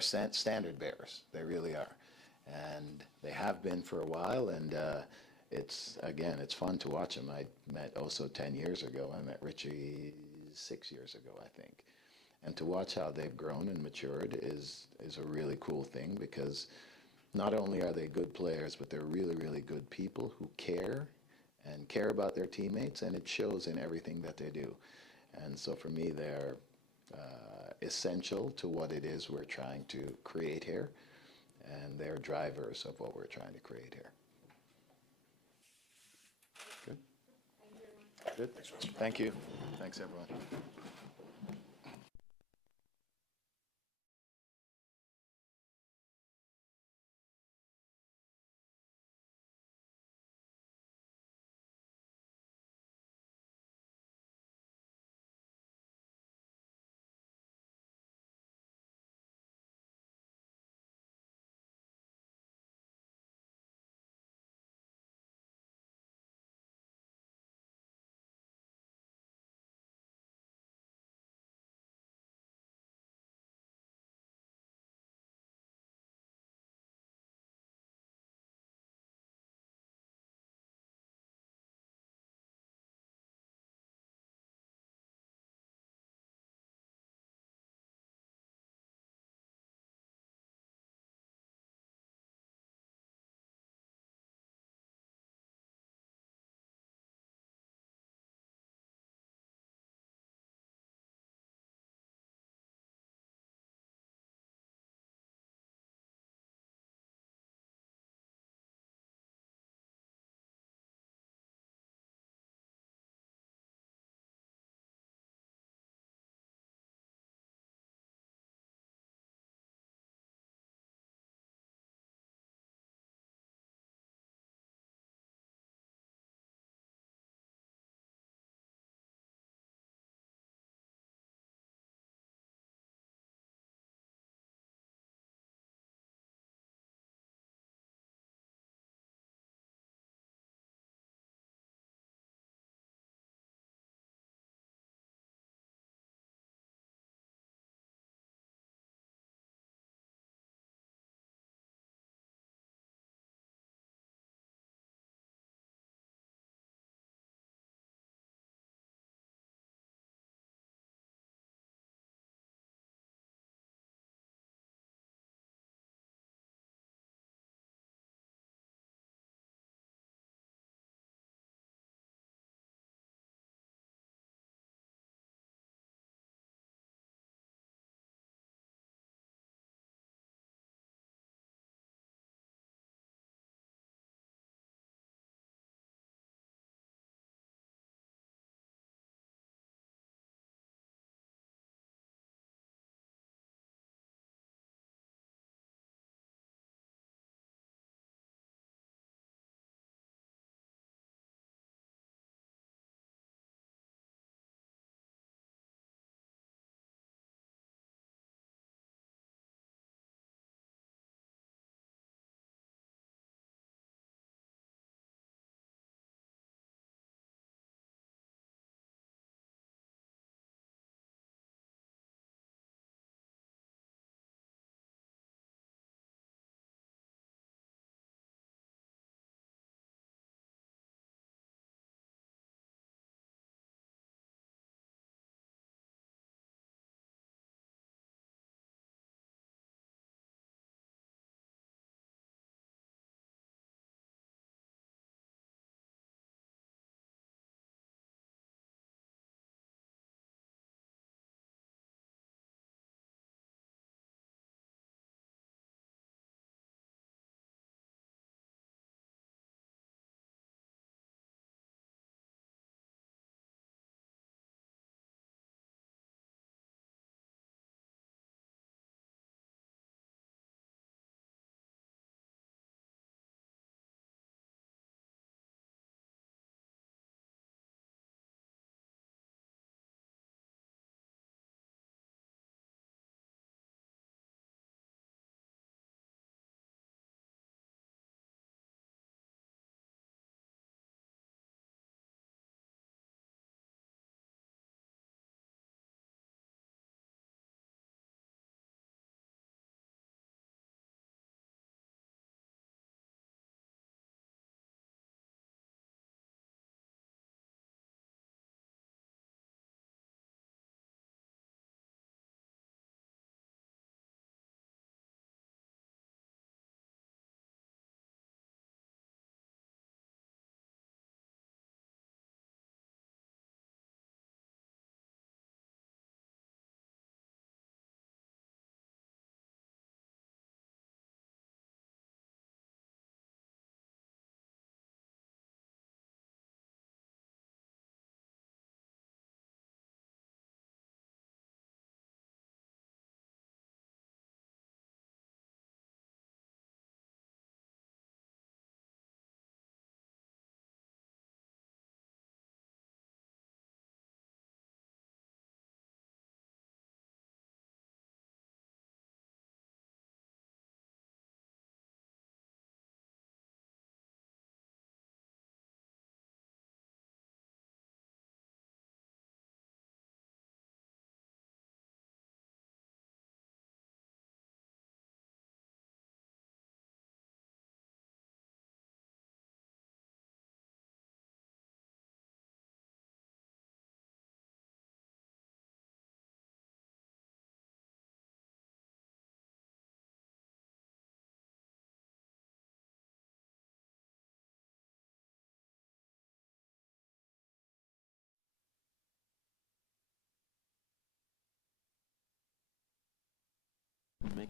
standard bearers. They really are. And they have been for a while, and it's fun to watch them. I met Oso 10 years ago. I met Richie 6 years ago, I think. And to watch how they've grown and matured is a really cool thing, because not only are they good players, but they're really, really good people who care about their teammates, and it shows in everything that they do. And so for me, they're essential to what it is we're trying to create here, and they're drivers of what we're trying to create here. Good? Good? Thank you. Thanks, everyone.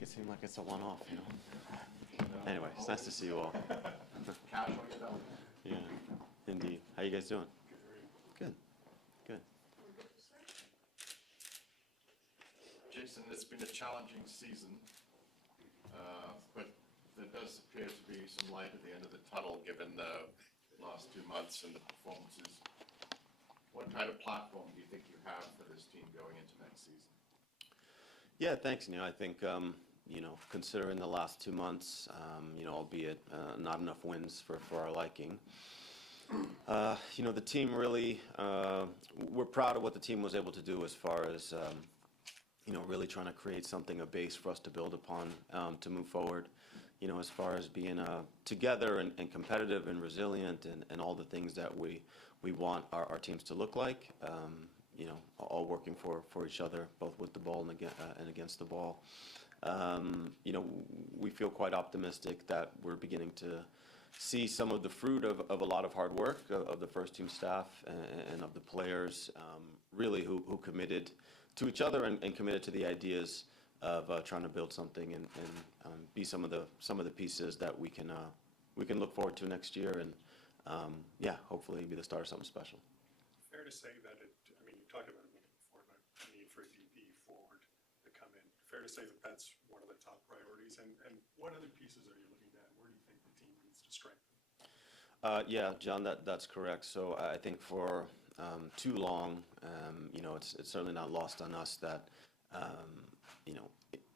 make it seem like it's a one-off, you know. Anyway, it's nice to see you all. Cash when you're done. Yeah, indeed. How you guys doing? Good, good. Jason, it's been a challenging season, but there does appear to be some light at the end of the tunnel, given the last 2 months and the performances. What kind of platform do you think you have for this team going into next season? Yeah, thanks, Neil. I think, considering the last 2 months, albeit not enough wins for our liking, the team really, we're proud of what the team was able to do as far as, really trying to create something, a base for us to build upon to move forward. As far as being together and competitive and resilient and all the things that we want our teams to look like, all working for each other, both with the ball and against the ball. We feel quite optimistic that we're beginning to see some of the fruit of a lot of hard work of the first team staff and of the players, really who committed to each other and committed to the ideas of trying to build something and be some of the pieces that we can look forward to next year and hopefully be the start of something special. Fair to say that you talked about it before, about the need for a DP forward to come in. Fair to say that that's one of the top priorities, and what other pieces are you looking at? Where do you think the team needs to strengthen? Yeah, John, that's correct. So I think for too long, it's certainly not lost on us that,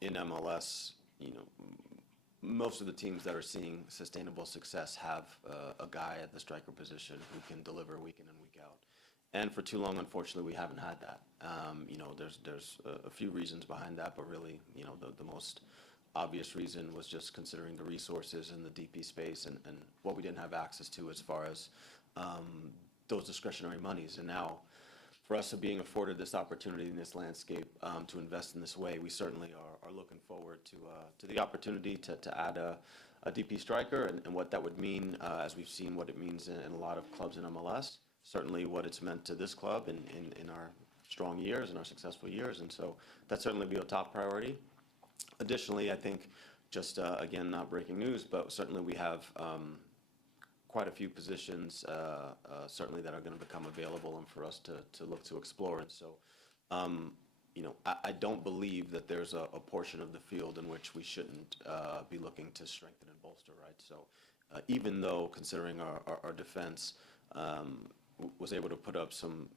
in MLS, most of the teams that are seeing sustainable success have a guy at the striker position who can deliver week in and week out. And for too long, unfortunately, we haven't had that. There's a few reasons behind that, but really, the most obvious reason was just considering the resources in the DP space and what we didn't have access to as far as those discretionary monies. And now, for us to being afforded this opportunity in this landscape to invest in this way, we certainly are looking forward to the opportunity to add a DP striker and what that would mean, as we've seen what it means in a lot of clubs in MLS. Certainly what it's meant to this club in our strong years and our successful years. And so that certainly be a top priority. Additionally, I think just, again, not breaking news, but certainly we have quite a few positions certainly that are going to become available and for us to look to explore. And so, I don't believe that there's a portion of the field in which we shouldn't be looking to strengthen and bolster, right? So even though considering our defense was able to put up some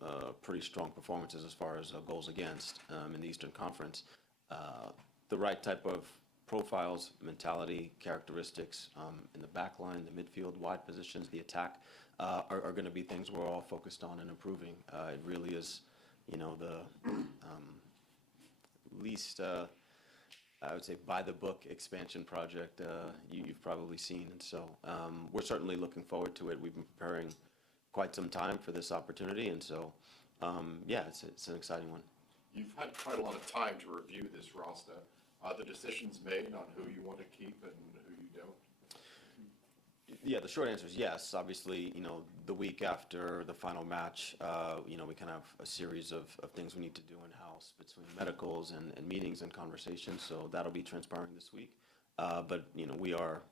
pretty strong performances as far as goals against in the Eastern Conference, the right type of profiles, mentality, characteristics in the back line, the midfield, wide positions, the attack are going to be things we're all focused on and improving. It really is, the least, I would say, by the book expansion project you've probably seen. And so we're certainly looking forward to it. We've been preparing quite some time for this opportunity. And so, it's an exciting one. You've had quite a lot of time to review this roster. Are the decisions made on who you want to keep and who you don't? Yeah, the short answer is yes. Obviously, the week after the final match, we kind of have a series of things we need to do in-house between medicals and meetings and conversations. So that'll be transpiring this week. But, we are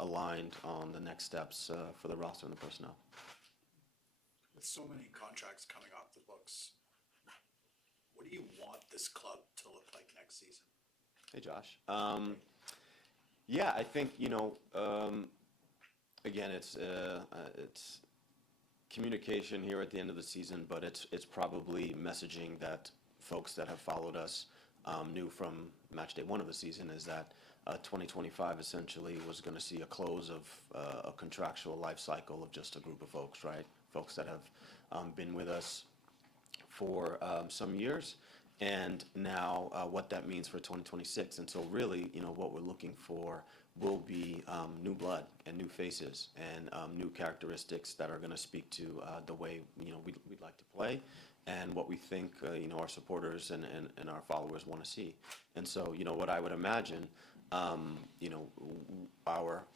aligned on the next steps for the roster and the personnel. With so many contracts coming off the books, what do you want this club to look like next season? Hey, Josh. I think, again, it's communication here at the end of the season, but it's probably messaging that folks that have followed us knew from match day one of the season is that 2025 essentially was going to see a close of a contractual life cycle of just a group of folks, right? Folks that have been with us for some years. And now what that means for 2026. And so really, what we're looking for will be new blood and new faces and new characteristics that are going to speak to the way, we'd like to play and what we think, our supporters and our followers want to see. And so, what I would imagine, our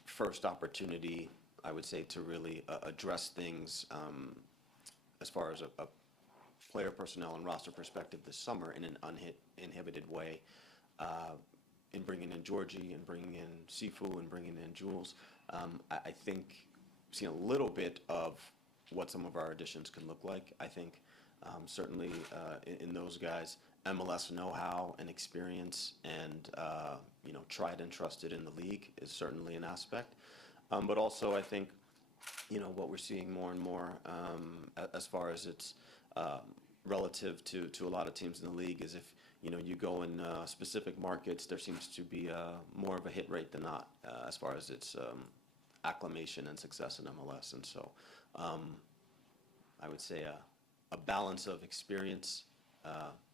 first opportunity, I would say, to really address things as far as a player personnel and roster perspective this summer in an uninhibited way in bringing in Georgie and bringing in Sifu and bringing in Jules. I think we've seen a little bit of what some of our additions can look like. I think certainly in those guys, MLS know-how and experience and tried and trusted in the league is certainly an aspect. But also I think what we're seeing more and more as far as it's relative to a lot of teams in the league is if you go in specific markets, there seems to be more of a hit rate than not as far as its acclimation and success in MLS. And so I would say a balance of experience,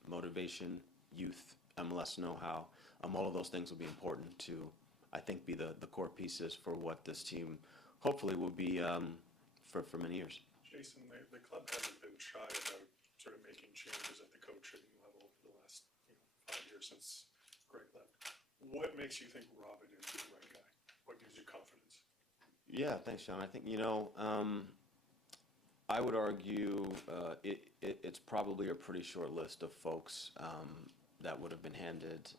motivation, youth, MLS know-how, all of those things will be important to, I think, be the core pieces for what this team hopefully will be for many years. Jason, the club hasn't been shy about sort of making changes at the coaching level for the last 5 years since Greg left. What makes you think Robin is the right guy? What gives you confidence? Yeah, thanks, John. I think, I would argue it's probably a pretty short list of folks that would have been handed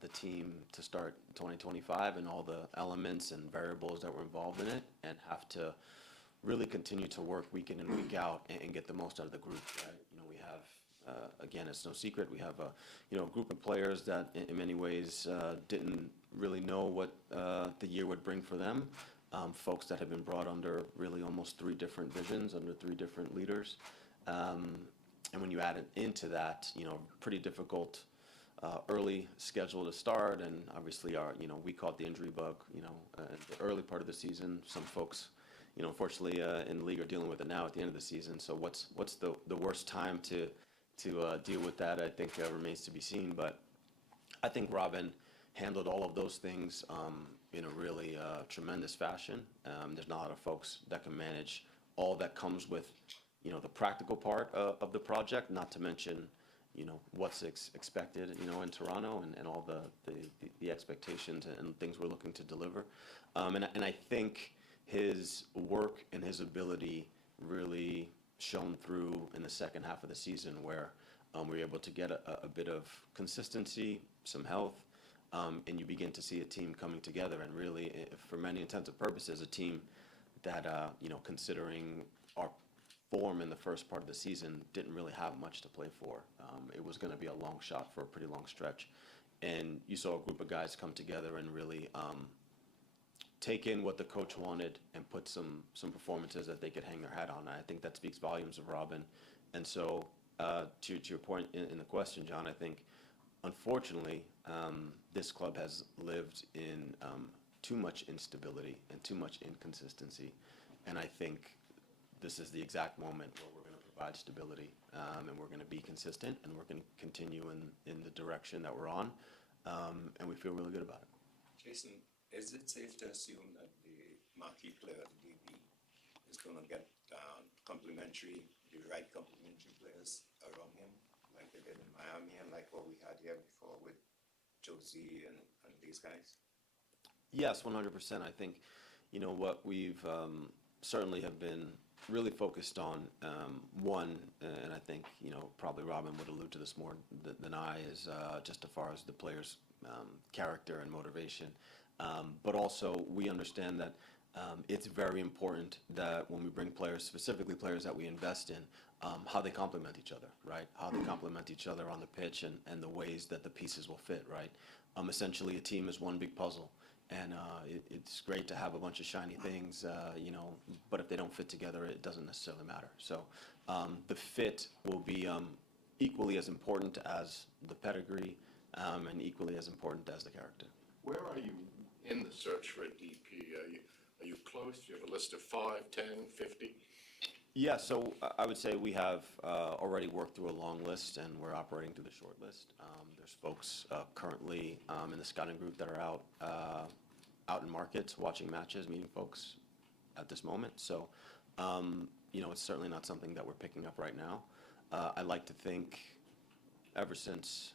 the team to start 2025 and all the elements and variables that were involved in it and have to really continue to work week in and week out and get the most out of the group. Right? We have, again, it's no secret, we have a group of players that in many ways didn't really know what the year would bring for them. Folks that have been brought under really almost 3 different visions, under 3 different leaders. And when you add it into that, pretty difficult early schedule to start, and obviously we caught the injury bug, the early part of the season. Some folks, unfortunately in the league are dealing with it now at the end of the season. So what's the worst time to deal with that, I think remains to be seen. But I think Robin handled all of those things in a really tremendous fashion. There's not a lot of folks that can manage all that comes with, the practical part of the project, not to mention, what's expected, in Toronto and all the expectations and things we're looking to deliver. And I think his work and his ability really shone through in the second half of the season where we were able to get a bit of consistency, some health, and you begin to see a team coming together and really, for many intents and purposes, a team that, considering our form in the first part of the season, didn't really have much to play for. It was going to be a long shot for a pretty long stretch. And you saw a group of guys come together and really take in what the coach wanted and put some performances that they could hang their hat on. And I think that speaks volumes of Robin. And so to your point in the question, John, I think, unfortunately, this club has lived in too much instability and too much inconsistency. And I think this is the exact moment where we're going to provide stability and we're going to be consistent and we're going to continue in the direction that we're on. And we feel really good about it. Jason, is it safe to assume that the marquee player, DB, is going to get the right complementary players around him, like they did in Miami and like what we had here before with Josie and these guys? Yes, 100%. I think, what we've certainly have been really focused on, one, and I think, probably Robin would allude to this more than I, is just as far as the player's character and motivation. But also, we understand that it's very important that when we bring players, specifically players that we invest in, how they complement each other, right? How they complement each other on the pitch and the ways that the pieces will fit, right? Essentially, a team is one big puzzle. And it's great to have a bunch of shiny things, but if they don't fit together, it doesn't necessarily matter. So the fit will be equally as important as the pedigree and equally as important as the character. Where are you in the search for a DP? Are you close? Do you have a list of 5, 10, 50? Yeah, so I would say we have already worked through a long list and we're operating through the short list. There's folks currently in the scouting group that are out in markets, watching matches, meeting folks at this moment. So, it's certainly not something that we're picking up right now. I like to think ever since,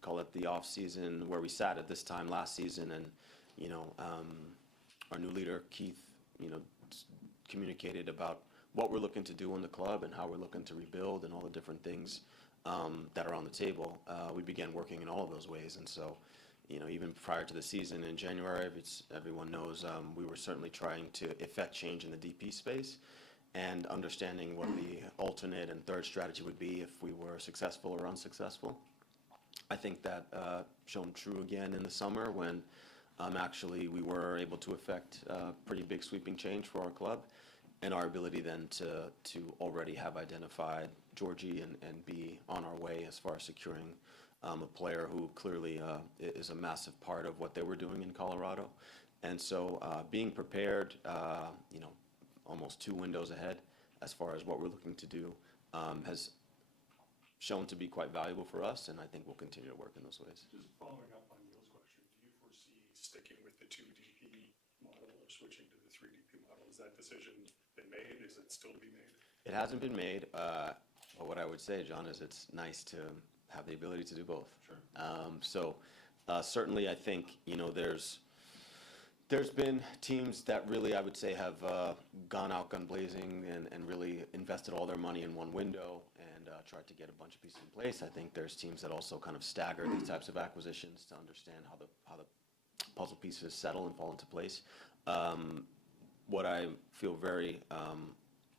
call it the off season where we sat at this time last season and, our new leader, Keith, communicated about what we're looking to do in the club and how we're looking to rebuild and all the different things that are on the table, we began working in all of those ways. And so, even prior to the season in January, everyone knows we were certainly trying to effect change in the DP space and understanding what the alternate and third strategy would be if we were successful or unsuccessful. I think that shown true again in the summer when actually we were able to effect pretty big sweeping change for our club, and our ability then to already have identified Georgie and be on our way as far as securing a player who clearly is a massive part of what they were doing in Colorado. And so being prepared, almost 2 windows ahead as far as what we're looking to do has shown to be quite valuable for us, and I think we'll continue to work in those ways. Just following up on Neil's question, do you foresee sticking with the 2 DP model or switching to the 3 DP model? Has that decision been made? Is it still to be made? It hasn't been made, but what I would say, John, is it's nice to have the ability to do both. Sure. Certainly I think, there's been teams that really, I would say, have gone out gun blazing and really invested all their money in one window and tried to get a bunch of pieces in place. I think there's teams that also kind of stagger these types of acquisitions to understand how the puzzle pieces settle and fall into place. What I feel very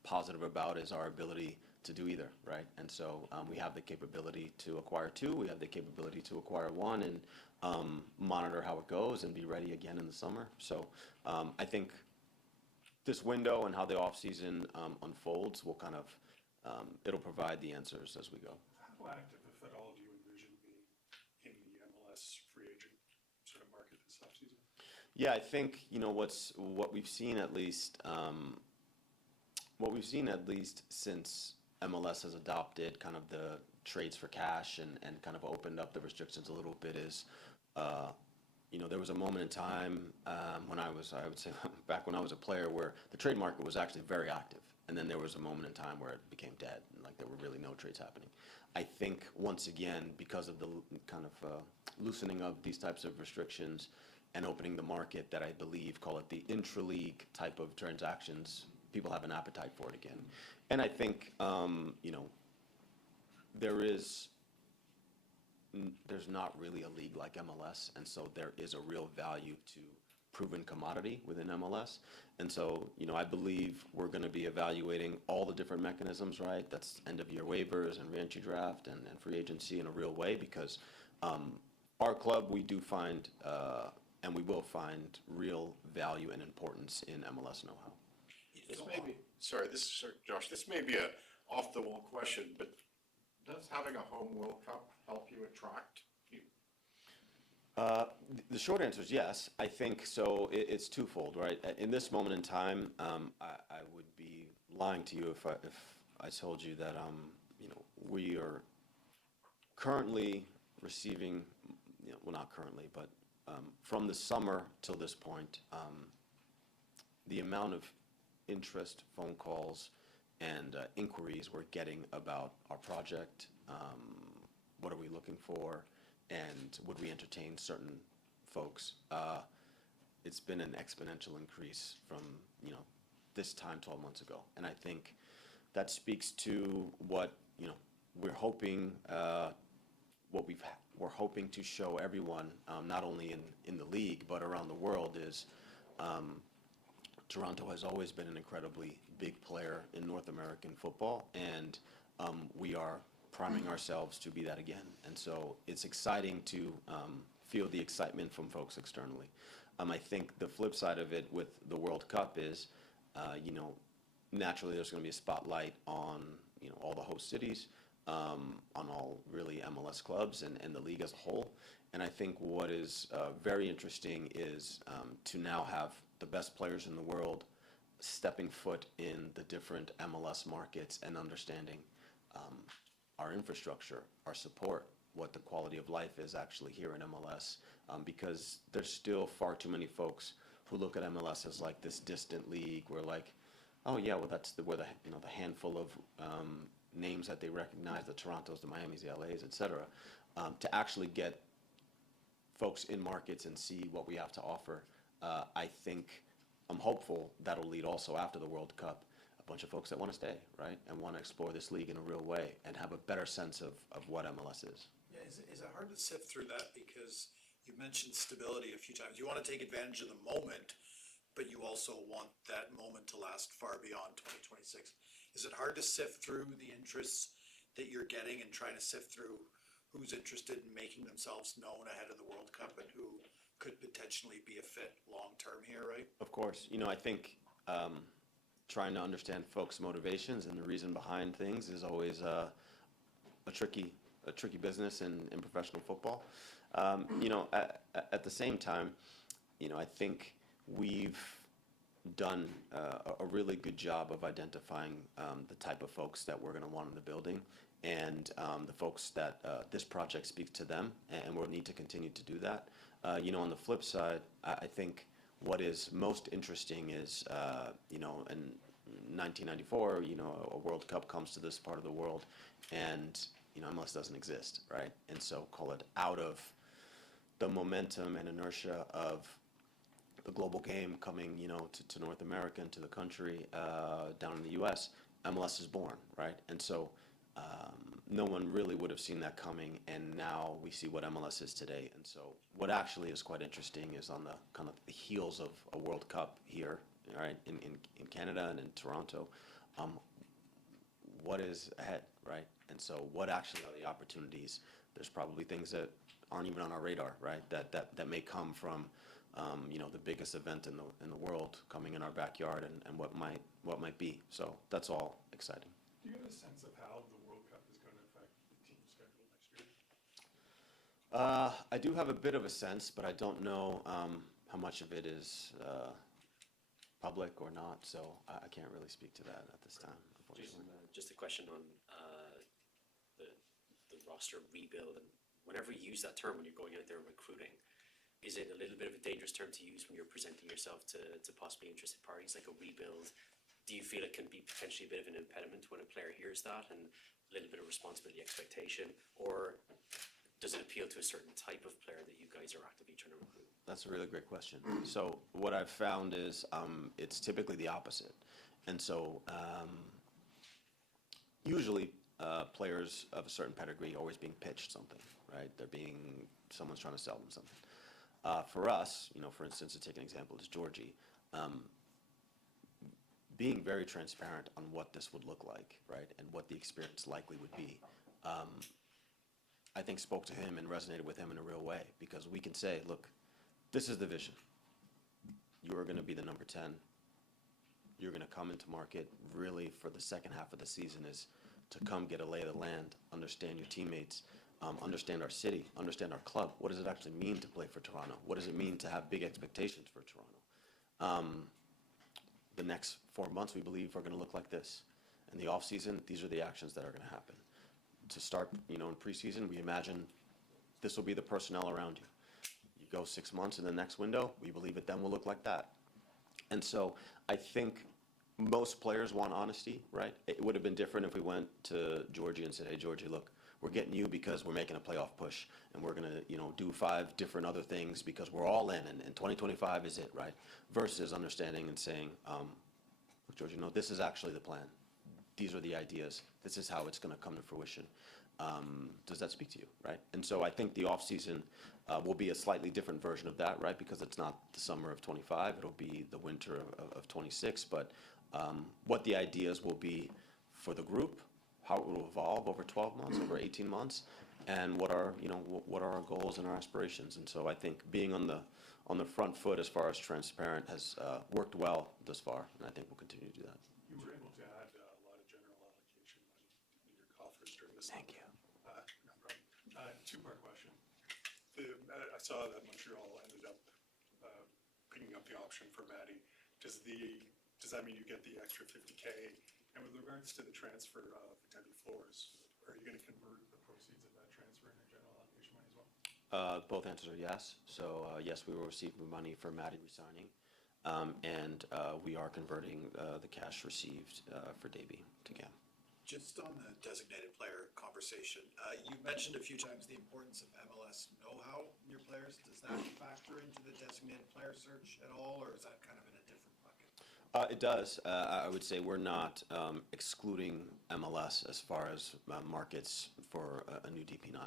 positive about is our ability to do either, right? And so we have the capability to acquire 2, we have the capability to acquire 1, and monitor how it goes and be ready again in the summer. So I think this window and how the offseason unfolds will kind of, it'll provide the answers as we go. How active, if at all, do you envision being in the MLS free agent sort of market this offseason? Yeah, I think, what we've seen at least, since MLS has adopted kind of the trades for cash and kind of opened up the restrictions a little bit is, there was a moment in time when I would say back when I was a player where the trade market was actually very active. And then there was a moment in time where it became dead and like there were really no trades happening. I think once again, because of the kind of loosening of these types of restrictions and opening the market that I believe, call it the intra-league type of transactions, people have an appetite for it again. And I think, there's not really a league like MLS, and so there is a real value to proven commodity within MLS. And so, I believe we're going to be evaluating all the different mechanisms, right? That's end-of-year waivers and re-entry draft and free agency in a real way, because our club, we do find, and we will find real value and importance in MLS know-how. Josh, this may be a off-the-wall question, but does having a home World Cup help you attract people? The short answer is yes. I think so. It's twofold, right? In this moment in time, I would be lying to you if I told you that we are currently receiving, well, not currently, but from the summer till this point, the amount of interest, phone calls, and inquiries we're getting about our project, what are we looking for, and would we entertain certain folks. It's been an exponential increase from this time 12 months ago, and I think that speaks to what we're hoping, we're hoping to show everyone, not only in the league but around the world, is Toronto has always been an incredibly big player in North American football, and we are priming ourselves to be that again. And so it's exciting to feel the excitement from folks externally. I think the flip side of it with the World Cup is, naturally there's going to be a spotlight on all the host cities, on all really MLS clubs and the league as a whole. And I think what is very interesting is to now have the best players in the world stepping foot in the different MLS markets and understanding our infrastructure, our support, what the quality of life is actually here in MLS, because there's still far too many folks who look at MLS as like this distant league where like, oh yeah, well that's where the handful of names that they recognize, the Torontos, the Miamis, the LAs, et cetera, to actually get folks in markets and see what we have to offer. I think I'm hopeful that'll lead also after the World Cup, bunch of folks that want to stay, right, and want to explore this league in a real way and have a better sense of what MLS is. Yeah, is it hard to sift through that? Because you mentioned stability a few times. You want to take advantage of the moment, but you also want that moment to last far beyond 2026. Is it hard to sift through the interests that you're getting and trying to sift through who's interested in making themselves known ahead of the World Cup and who could potentially be a fit long-term here, right? Of course, I think trying to understand folks' motivations and the reason behind things is always a tricky business in professional football. At the same time, I think we've done a really good job of identifying the type of folks that we're going to want in the building, and the folks that this project speaks to them, and we'll need to continue to do that. On the flip side, I think what is most interesting is, in 1994, a World Cup comes to this part of the world, and MLS doesn't exist, right? And so call it out of the momentum and inertia of the global game coming, to North America and to the country down in the U.S., MLS is born, right? And so no one really would have seen that coming, and now we see what MLS is today. And so what actually is quite interesting is on the kind of the heels of a World Cup here, right, in Canada and in Toronto, what is ahead, right? And so what actually are the opportunities? There's probably things that aren't even on our radar, right? That may come from the biggest event in the world coming in our backyard, and what might be. So that's all exciting. Do you have a sense of how the World Cup is going to affect the team schedule next year? I do have a bit of a sense, but I don't know how much of it is public or not, so I can't really speak to that at this time, unfortunately. Just a question on the roster rebuild, and whenever you use that term when you're going out there recruiting, is it a little bit of a dangerous term to use when you're presenting yourself to possibly interested parties, like a rebuild? Do you feel it can be potentially a bit of an impediment when a player hears that, and a little bit of responsibility expectation, or does it appeal to a certain type of player that you guys are actively trying to recruit? That's a really great question. So what I've found is it's typically the opposite. And so usually players of a certain pedigree are always being pitched something, right? Someone's trying to sell them something. For us, for instance, to take an example, is Georgie. Being very transparent on what this would look like, right, and what the experience likely would be, I think spoke to him and resonated with him in a real way, because we can say, look, this is the vision. You are going to be the number 10. You're going to come into market really for the second half of the season is to come get a lay of the land, understand your teammates, understand our city, understand our club. What does it actually mean to play for Toronto? What does it mean to have big expectations for Toronto? The next 4 months, we believe, are going to look like this. In the off season, these are the actions that are going to happen. To start, in preseason, we imagine this will be the personnel around you. You go 6 months in the next window, we believe it then will look like that. And so I think most players want honesty, right? It would have been different if we went to Georgie and said, hey, Georgie, look, we're getting you because we're making a playoff push, and we're going to, do 5 different other things because we're all in, and 2025 is it, right? Versus understanding and saying, look, Georgie, no, this is actually the plan. These are the ideas. This is how it's going to come to fruition. Does that speak to you, right? And so I think the off season will be a slightly different version of that, right? Because it's not the summer of 25, it'll be the winter of 26. But what the ideas will be for the group, how it will evolve over 12 months, over 18 months, and what are our goals and our aspirations. And so I think being on the front foot as far as transparent has worked well thus far, and I think we'll continue to do that. You were able to add a lot of general allocation money in your coffers during this. Thank you. No problem. Two-part question. I saw that Montreal ended up picking up the option for Maddie. Does that mean you get the extra $50K? And with regards to the transfer of Debbie Flores, are you going to convert the proceeds of that transfer into general allocation money as well? Both answers are yes. So yes, we will receive money for Maddie resigning, and we are converting the cash received for Davey to GAM. Just on the designated player conversation, you mentioned a few times the importance of MLS know-how in your players. Does that factor into the designated player search at all, or is that kind of in a different bucket? It does. I would say we're not excluding MLS as far as markets for a new DP9.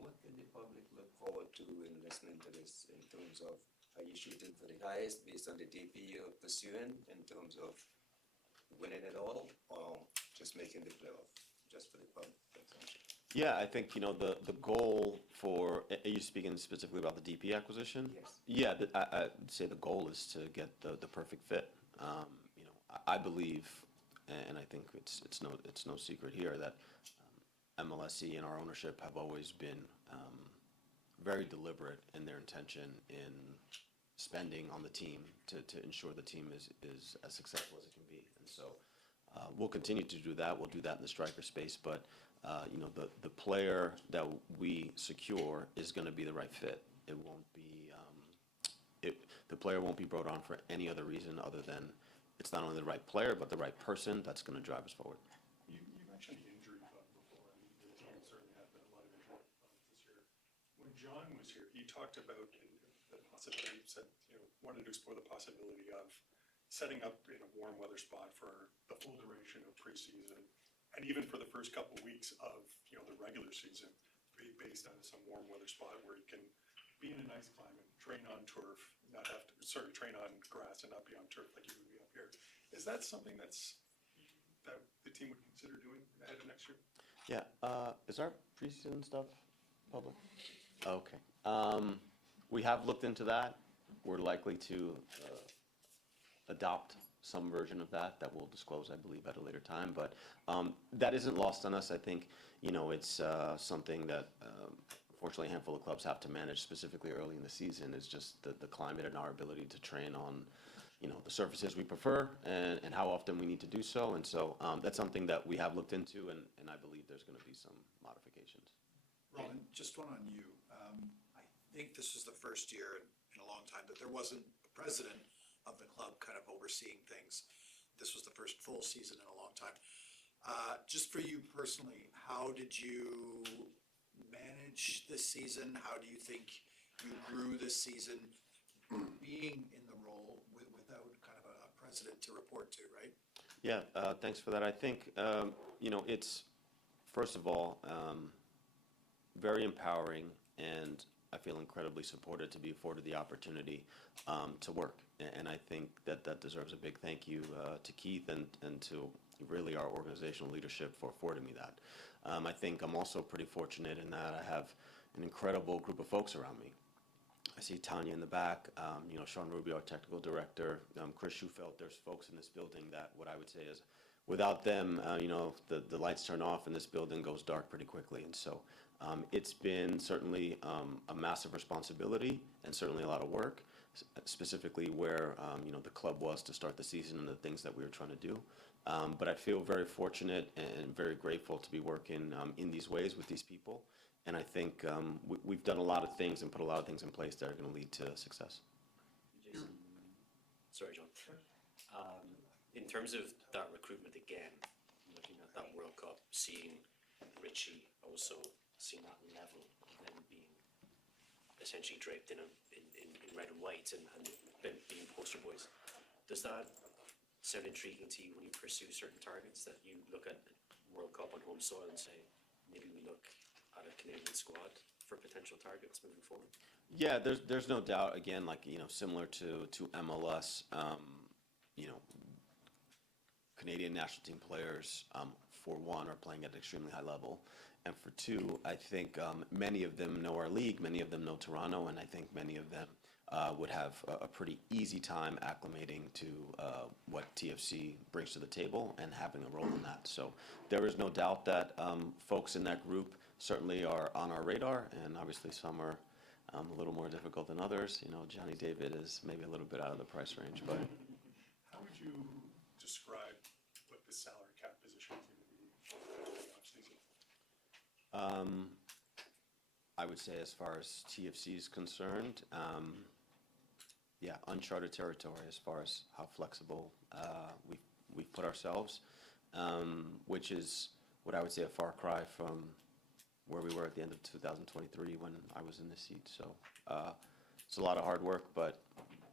What can the public look forward to in listening to this in terms of, are you shooting for the highest based on the DP you're pursuing in terms of winning it all, or just making the playoff, just for the public consumption? Yeah, I think, the goal for, are you speaking specifically about the DP acquisition? Yes. Yeah, I'd say the goal is to get the perfect fit. I believe, and I think it's no secret here, that MLSE and our ownership have always been very deliberate in their intention in spending on the team to ensure the team is as successful as it can be. And so we'll continue to do that. We'll do that in the striker space, but the player that we secure is going to be the right fit. It won't be the player won't be brought on for any other reason other than it's not only the right player but the right person that's going to drive us forward. You mentioned the injury bug before, and the team certainly had been a lot of injury bugs this year. When John was here, he talked about the possibility, he said, wanted to explore the possibility of setting up in a warm weather spot for the full duration of preseason, and even for the first couple of weeks of, the regular season, be based on some warm weather spot where you can be in a nice climate, train on turf, train on grass and not be on turf like you would be up here. Is that something that the team would consider doing ahead of next year? Yeah, is our preseason stuff public? Okay. We have looked into that. We're likely to adopt some version of that we'll disclose, I believe, at a later time. But that isn't lost on us. I think, it's something that fortunately a handful of clubs have to manage, specifically early in the season, is just the climate and our ability to train on, the surfaces we prefer and how often we need to do so. And so that's something that we have looked into, and I believe there's going to be some modifications. Robin, just one on you. I think this was the first year in a long time that there wasn't a president of the club kind of overseeing things. This was the first full season in a long time. Just for you personally, how did you manage this season? How do you think you grew this season being in the role without kind of a president to report to, right? Yeah, thanks for that. I think, it's, first of all, very empowering, and I feel incredibly supported to be afforded the opportunity to work. And I think that deserves a big thank you to Keith and to really our organizational leadership for affording me that. I think I'm also pretty fortunate in that I have an incredible group of folks around me. I see Tanya in the back, Sean Rubio, our technical director, Chris Schufelt. There's folks in this building that what I would say is without them, the lights turn off and this building goes dark pretty quickly. And so it's been certainly a massive responsibility and certainly a lot of work, specifically where, the club was to start the season and the things that we were trying to do. But I feel very fortunate and very grateful to be working in these ways with these people. And I think we've done a lot of things and put a lot of things in place that are going to lead to success. Jason, sorry, John. In terms of that recruitment again, looking at that World Cup, seeing Richie also seeing that level of them being essentially draped in red and white and being poster boys, does that sound intriguing to you when you pursue certain targets, that you look at World Cup on home soil and say, maybe we look at a Canadian squad for potential targets moving forward? Yeah, there's no doubt. Again, similar to MLS, Canadian national team players, for one, are playing at an extremely high level, and for two, I think many of them know our league, many of them know Toronto, and I think many of them would have a pretty easy time acclimating to what TFC brings to the table and having a role in that. So there is no doubt that folks in that group certainly are on our radar, and obviously some are a little more difficult than others. Johnny David is maybe a little bit out of the price range, but. How would you describe what the salary cap position is going to be for the offseason? I would say as far as TFC is concerned, uncharted territory as far as how flexible we've put ourselves, which is what I would say a far cry from where we were at the end of 2023 when I was in this seat. So it's a lot of hard work, but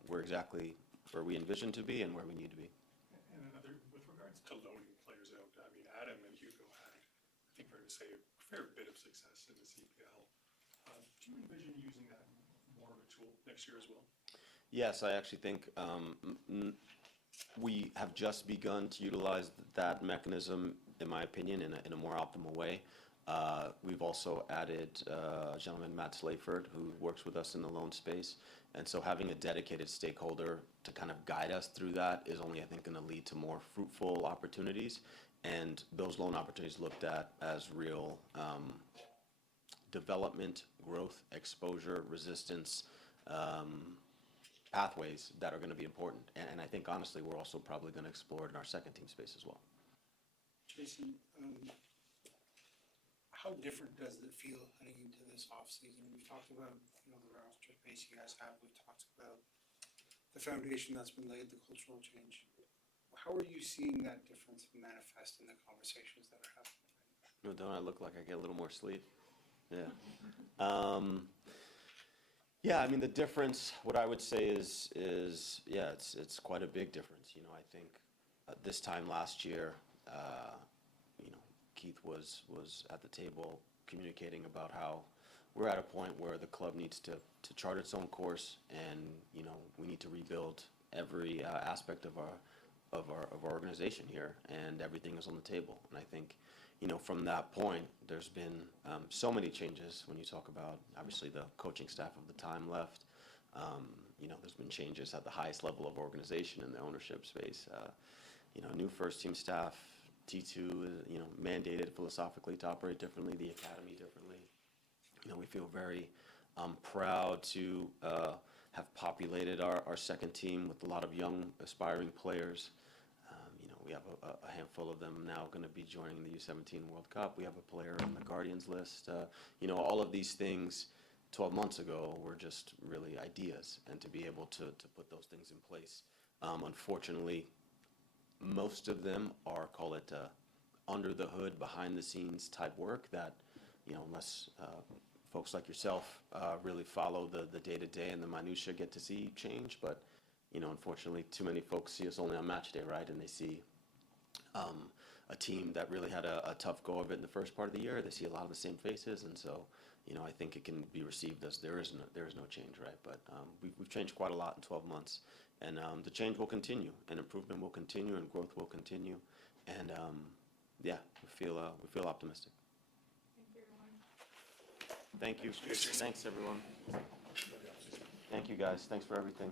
we're exactly where we envision to be and where we need to be. And another, with regards to loaning players out, I mean, Adam and Hugo had, I think fair to say, a fair bit of success in the CPL. Do you envision using that more of a tool next year as well? Yes, I actually think we have just begun to utilize that mechanism, in my opinion, in a more optimal way. We've also added a gentleman, Matt Slayford, who works with us in the loan space. And so having a dedicated stakeholder to kind of guide us through that is only, I think, going to lead to more fruitful opportunities. And those loan opportunities looked at as real development, growth, exposure, resistance, pathways that are going to be important. And I think, honestly, we're also probably going to explore it in our second team space as well. Jason, how different does it feel heading into this offseason? We've talked about, the roster space you guys have. We've talked about the foundation that's been laid, the cultural change. How are you seeing that difference manifest in the conversations that are happening? No, don't I look like I get a little more sleep? Yeah. Yeah, I mean, the difference, what I would say is yeah, it's quite a big difference. I think this time last year, Keith was at the table communicating about how we're at a point where the club needs to chart its own course, and we need to rebuild every aspect of our organization here, and everything is on the table. And I think from that point, there's been so many changes. When you talk about, obviously, the coaching staff of the time left, there's been changes at the highest level of organization in the ownership space. New first team staff, T2 is, mandated philosophically to operate differently, the academy differently. We feel very proud to have populated our second team with a lot of young, aspiring players. We have a handful of them now going to be joining the U17 World Cup. We have a player on the Guardians list. All of these things 12 months ago were just really ideas, and to be able to put those things in place. Unfortunately, most of them are, call it, under the hood, behind the scenes type work that, unless folks like yourself really follow the day-to-day and the minutia, get to see change. But, unfortunately, too many folks see us only on match day, right? And they see a team that really had a tough go of it in the first part of the year. They see a lot of the same faces, and so, I think it can be received as there is no change, right? But we've changed quite a lot in 12 months. And the change will continue, and improvement will continue, and growth will continue. And yeah, we feel optimistic. Thank you. Thanks, everyone. Thank you, guys. Thanks for everything.